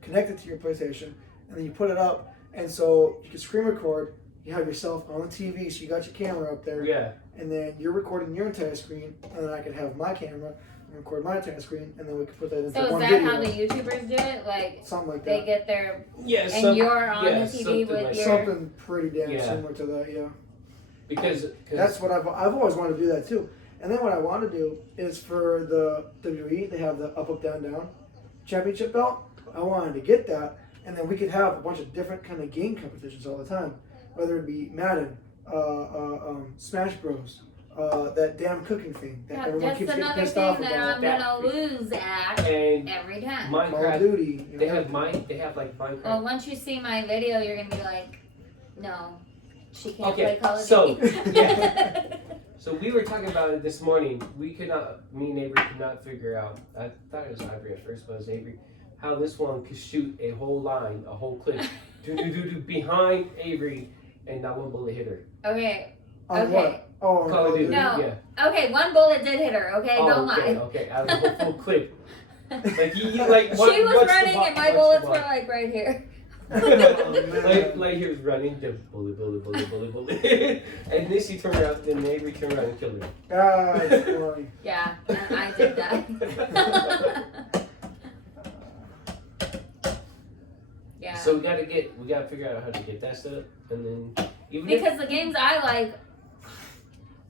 connect it to your PlayStation, and then you put it up, and so you can screen record. You have yourself on the TV, so you got your camera up there. Yeah. And then you're recording your entire screen, and then I could have my camera and record my entire screen, and then we could put that into So one is video. that how the YouTubers do it? Like, something like they that. get their... Yeah, and you're on the TV with like your... Something pretty damn Yeah. similar to that, yeah. Because That's what I've always wanted to do that too. And then what I want to do is for the WWE, they have the up, down, down championship belt. I wanted to get that, and then we could have a bunch of different kind of game competitions all the time, whether it be Madden, Smash Bros, that damn cooking thing that everyone That's keeps getting another pissed thing off that about. I'm gonna lose at and every time. Call of Minecraft. Duty. They have like Minecraft. Well, once you see my video, you're gonna be like, no, she can't Okay, play Call of so- Duty. So we were talking about it this morning. Me and Avery could not figure out. I thought it was Avery at first, but it was Avery. How this one could shoot a whole line, a whole clip, behind Avery, and not one bullet hit her. Okay. On Okay. what? Oh, on Call of Duty. No. Yeah. Okay, one bullet did hit her. Okay, Oh, don't okay, lie. okay. Out of the whole clip. Like you like. She What, was what's running, the and my what's bullets the were like right here. like he was running, the bullet, and then she turned around, then Avery turned around and killed her. Ah, it's funny. Yeah, I did die. Yeah. So we gotta figure out how to get that set up, and then even if, Because the games I like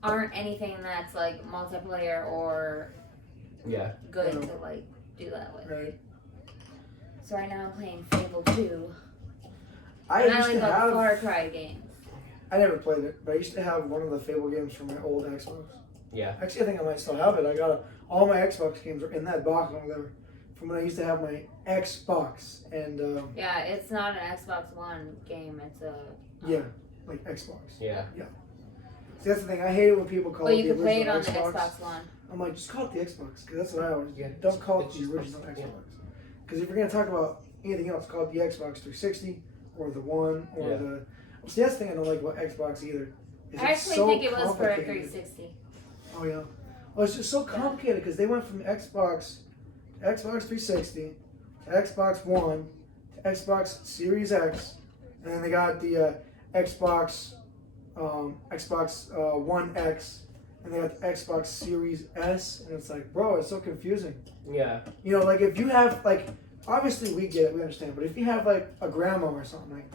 aren't anything that's like multiplayer or yeah, good No. to like do that with. Right. So right now I'm playing Fable 2. I And I used like to the have. Far Cry games. I never played it, but I used to have one of the Fable games from my old Xbox. yeah. Actually, I think I might still have it. I got all my Xbox games are in that box over there from when I used to have my Xbox and Yeah, it's not an Xbox One game. It's a. yeah, like Xbox. Yeah. See, that's the thing. I hate it when people call Well, it you the can play it original on the Xbox. Xbox One. I'm like, just call it the Xbox because that's what I always do. Yeah, Don't call it it's the just- original yeah. Xbox. Because if you're gonna talk about anything else, call it the Xbox 360 or the One or Yeah. the. Well, see, that's the thing I don't like about Xbox either. Is I it's actually so think it was for a complicated. 360. Oh yeah. Well, it's just so complicated because they went from Xbox 360 to Xbox One to Xbox Series X, and then they got the Xbox One X, and they got the Xbox Series S, and it's like, bro, it's so confusing. Yeah. You know, like if you have like, obviously we get it, we understand, but if you have like a grandma or something like,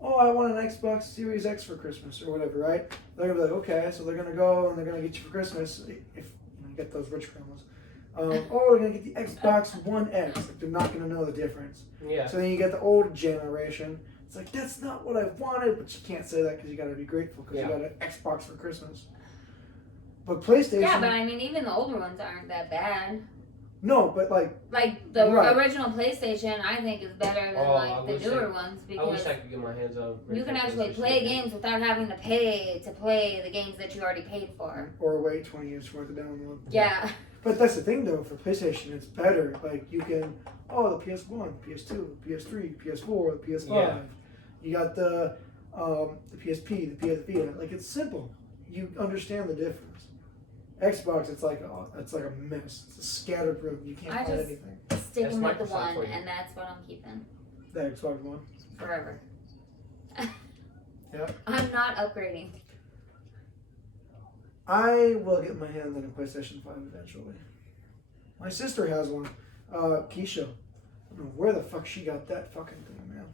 oh, I want an Xbox Series X for Christmas or whatever, right? They're gonna be like, okay, so they're gonna go and they're gonna get you for Christmas if you get those rich grandmas. Oh, we're gonna get the Xbox One X. Like, they're not gonna know the difference. Yeah. So then you get the old generation. It's like that's not what I wanted, but you can't say that because you gotta be grateful because you got an Xbox for Christmas. But PlayStation. Yeah, but I mean, even the older ones aren't that bad. No, but like The Right. original PlayStation, I think, is better than Oh, I like the wish newer I- ones I wish because I could get my hands on. you can actually play games without having to pay to play the games that you already paid for. or wait 20 years for it to download. Yeah. But that's the thing though, for PlayStation, it's better. Like you can, the PS1, PS2, PS3, PS4, the PS5. Yeah. You got the PSP, the PS Vita. Like it's simple. You understand the difference. Xbox, it's like a mess. It's a scatterproof. You can't I find just- anything. Sticking That's with the Microsoft one, for you. and that's what I'm keeping. The Xbox One. Forever. Yep. I'm not upgrading. I will get my hands on a PlayStation 5 eventually. My sister has one. Keisha. I don't know where the fuck she got that fucking thing, man.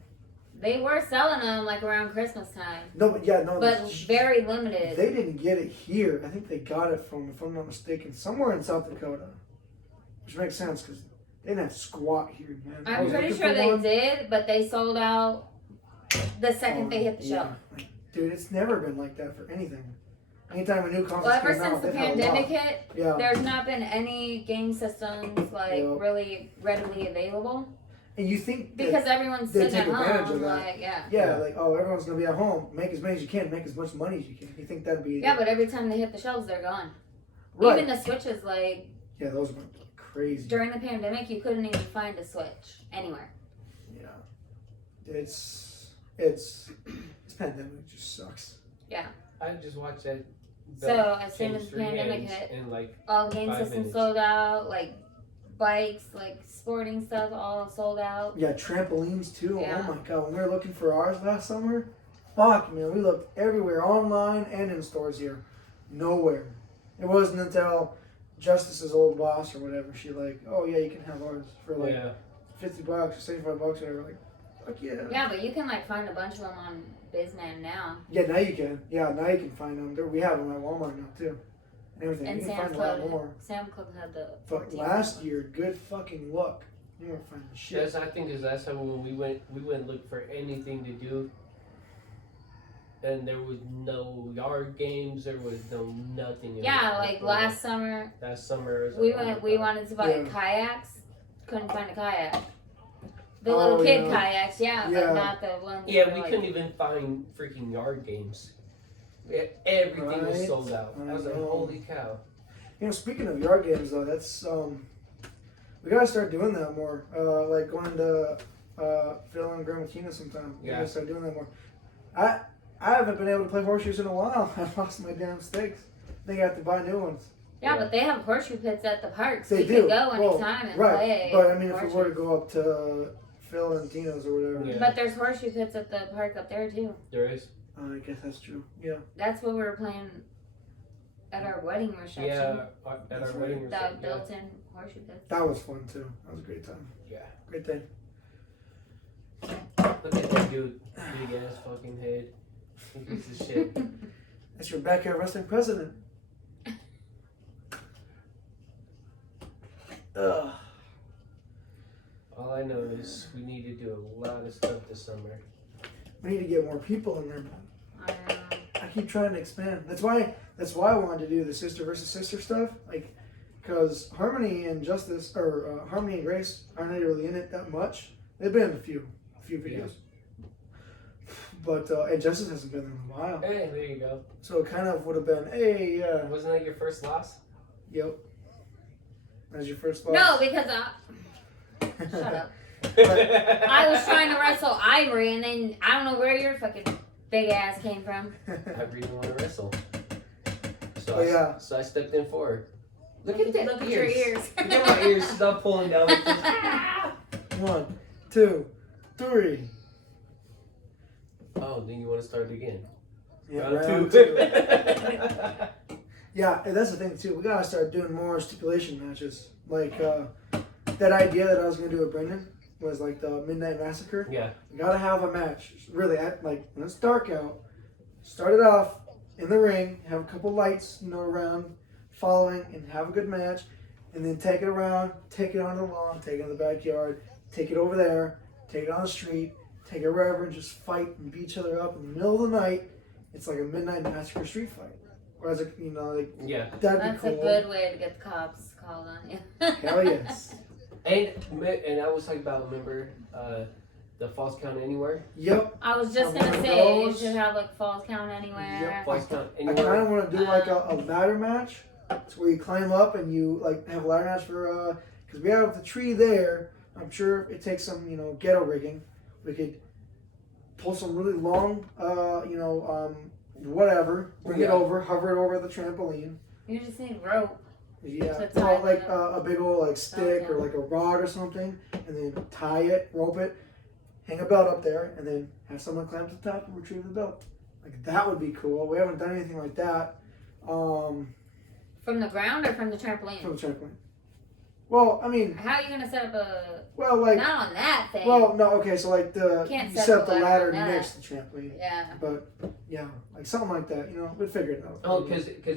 They were selling them like around Christmas time. No, but yeah, no. But very limited. They didn't get it here. I think they got it from, if I'm not mistaken, somewhere in South Dakota. Which makes sense because they didn't have squat here, man. I'm pretty sure they did, but they sold out the second they hit the shelf. Like, dude, it's never been like that for anything. Anytime a new console Well, ever came since out, the they've had a pandemic lot. hit, Yeah. there's not been any game systems like Yep. really readily available And you think that because everyone's they sitting at take advantage of home. that. Like, yeah. Yeah, like, oh, everyone's going to be at home. Make as many as you can. Make as much money as you can. You think that'd be... Yeah, but every time they hit the shelves, they're gone. Right. Even the Switches, like, Yeah, those were crazy. during the pandemic, you couldn't even find a Switch anywhere. Yeah. This pandemic just sucks. I just watched that. So as soon change as the 3 pandemic games hit, in like all game 5 systems minutes. sold out, like bikes, like sporting stuff, all sold out. Yeah, trampolines too. Yeah. Oh my god, when we were looking for ours last summer, fuck man, we looked everywhere, online and in stores here. Nowhere. It wasn't until Justice's old boss or whatever, she like, oh yeah, you can have ours for like Yeah. $50 or $75 or whatever. Like, fuck yeah. Yeah, but you can like find a bunch of them on Bizman now. Yeah, now you can. Yeah, now you can find them. We have them at Walmart now too. And everything. And you can Sam's find a lot Club. more. Sam Club had the. But 14 last ones. year, good fucking luck. You weren't finding shit. Yes, I think is last time when we went look for anything to do, and there was no yard games. There was no nothing. Yeah, like last summer, Last summer. It was we like, went. oh my We God. wanted to buy Yeah. kayaks. Couldn't find a kayak. The Oh, little kid yeah. kayaks, yeah, Yeah. but not the ones. Yeah, for, we like, couldn't even find freaking yard games. Everything was Right. sold out. I was like, I know. holy cow. You know, speaking of yard games though, that's we gotta start doing that more. Like going to Phil and Grandma Tina sometime. We Yeah. gotta start doing that more. I haven't been able to play horseshoes in a while. I lost my damn stakes. I think I have to buy new ones. Yeah, but they have horseshoe pits at the parks. They You do. can go Well, anytime and right. play. But I mean, if we horseshoes. were to go up to Phil and Tina's or whatever, Yeah. But there's horseshoe pits at the park up there too. There is. I guess that's true. Yeah. That's what we were playing at our wedding reception. Yeah, at That's our right. wedding The reception. Yeah. built-in horseshoe pits. That was fun too. That was a great time. Yeah. Great thing. Look at that dude. Big ass fucking head. He piece of shit. That's your backyard wrestling president. Ugh. All I know is we need to do a lot of stuff this summer. We need to get more people in there. I know. I keep trying to expand. That's why I wanted to do the sister versus sister stuff. Like, because Harmony and Justice or Harmony and Grace aren't really in it that much. They've been in a few videos, but and Justice hasn't been in a while. Hey, there you go. So it kind of would have been, hey, yeah, Wasn't that your first loss? yep. That's your first loss. No, because shut up. I was trying to wrestle Ivory, and then I don't know where your fucking big ass came from. I really want to wrestle. So Oh, yeah. So I stepped in for her. Look at that Look at your ears. Look at my ears. Stop pulling down like this. 1, 2, 3. Oh, then you want to start again. Yeah, Round round 2. Yeah, and that's the thing too. We gotta start doing more stipulation matches. Like that idea that I was gonna do with Brendan was like the Midnight Massacre. Yeah. We gotta have a match. Really, like when it's dark out, start it off in the ring, have a couple lights, around, following, and have a good match, and then take it around, take it on the lawn, take it in the backyard, take it over there, take it on the street, take it wherever, and just fight and beat each other up in the middle of the night. It's like a Midnight Massacre street fight. Whereas, like, Yeah. that'd That's be cool. a good way to get the cops called on you. Hell yes. And I was talking about, remember, the Falls Count Anywhere? Yep. I was just One gonna of say you those. should have like falls count anywhere. Yep. Falls Count I kind Anywhere. of want to do like a ladder match. It's where you climb up and you like have a ladder match for because we have the tree there. I'm sure it takes some ghetto rigging. We could pull some really long whatever, bring it Yeah. over, hover it over the trampoline. You just need rope. Yeah, To pull tie out like it a big old like stick or yeah. like a rod or something, and then tie it, rope it, hang a belt up there, and then have someone climb to the top and retrieve the belt. Like, that would be cool. We haven't done anything like that. From the ground or from the trampoline? From the trampoline. Well, I mean... How are you going to set up a... Well, like... Not on that thing. Well, no, okay, so like you set up the ladder on that. next to the trampoline. Yeah. But, yeah, like something like that, we'd figure it out. Oh, because if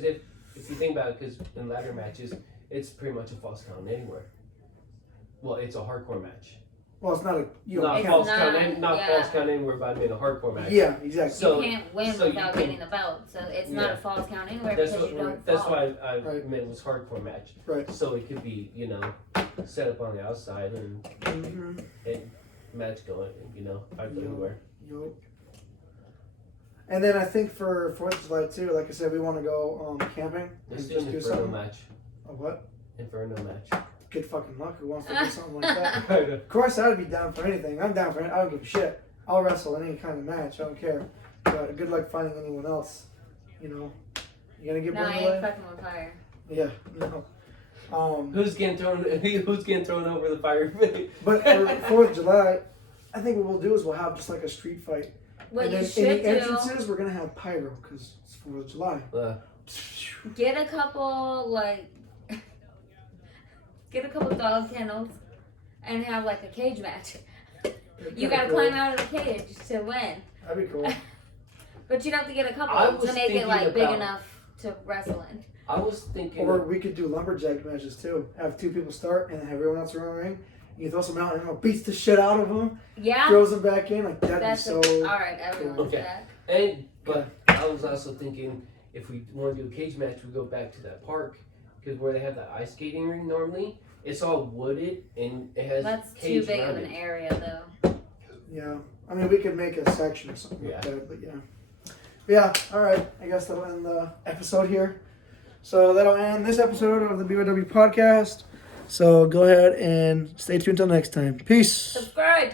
you think about it, because in ladder matches, it's pretty much a false count anywhere. Well, it's a hardcore match. Well, it's not a... Not count. false count anywhere, but I mean a hardcore match. Yeah, exactly. So, you can't win without getting the belt, so it's not a false count anywhere because you don't That's fall. why I meant it was hardcore match. Right. So it could be, set up on the outside and match going, everywhere. Yup. And then I think for 4th of July too, like I said, we want to go camping. Let's and do an do Inferno something. match. A what? Inferno match. Good fucking luck. Who wants to do something like that? I Of course, I'd be down for anything. I'm down for it. I don't give a shit. I'll wrestle in any kind of match. I don't care. But good luck finding anyone else. You gonna get No, blown I away? ain't fucking with fire. Yeah. No. Who's getting thrown over the fire? But for 4th of July, I think what we'll do is we'll have just like a street fight. What And you then should in the do, entrances, we're gonna have pyro because it's 4th of July. get a couple, dog kennels and have like a cage match. You gotta climb out of the cage to win. That'd be cool. But you'd have to get a I couple was to make it thinking big about- enough to wrestle in. I was thinking. Or we could do lumberjack matches too. Have 2 people start and have everyone else around the ring. You throw some out and everyone beats the shit out of them. Yeah. Throws them back in. Like, that'd That's be so... alright, everyone's Okay. back. But I was also thinking if we want to do a cage match, we go back to that park because where they have the ice skating ring normally, it's all wooded and it has That's cage too big of around an it. area though. Yeah. I mean, we could make a section or something Yeah. like that, but yeah. Yeah, alright. I guess that'll end the episode here. So that'll end this episode of the BYW podcast. So go ahead and stay tuned until next time. Peace. Subscribe.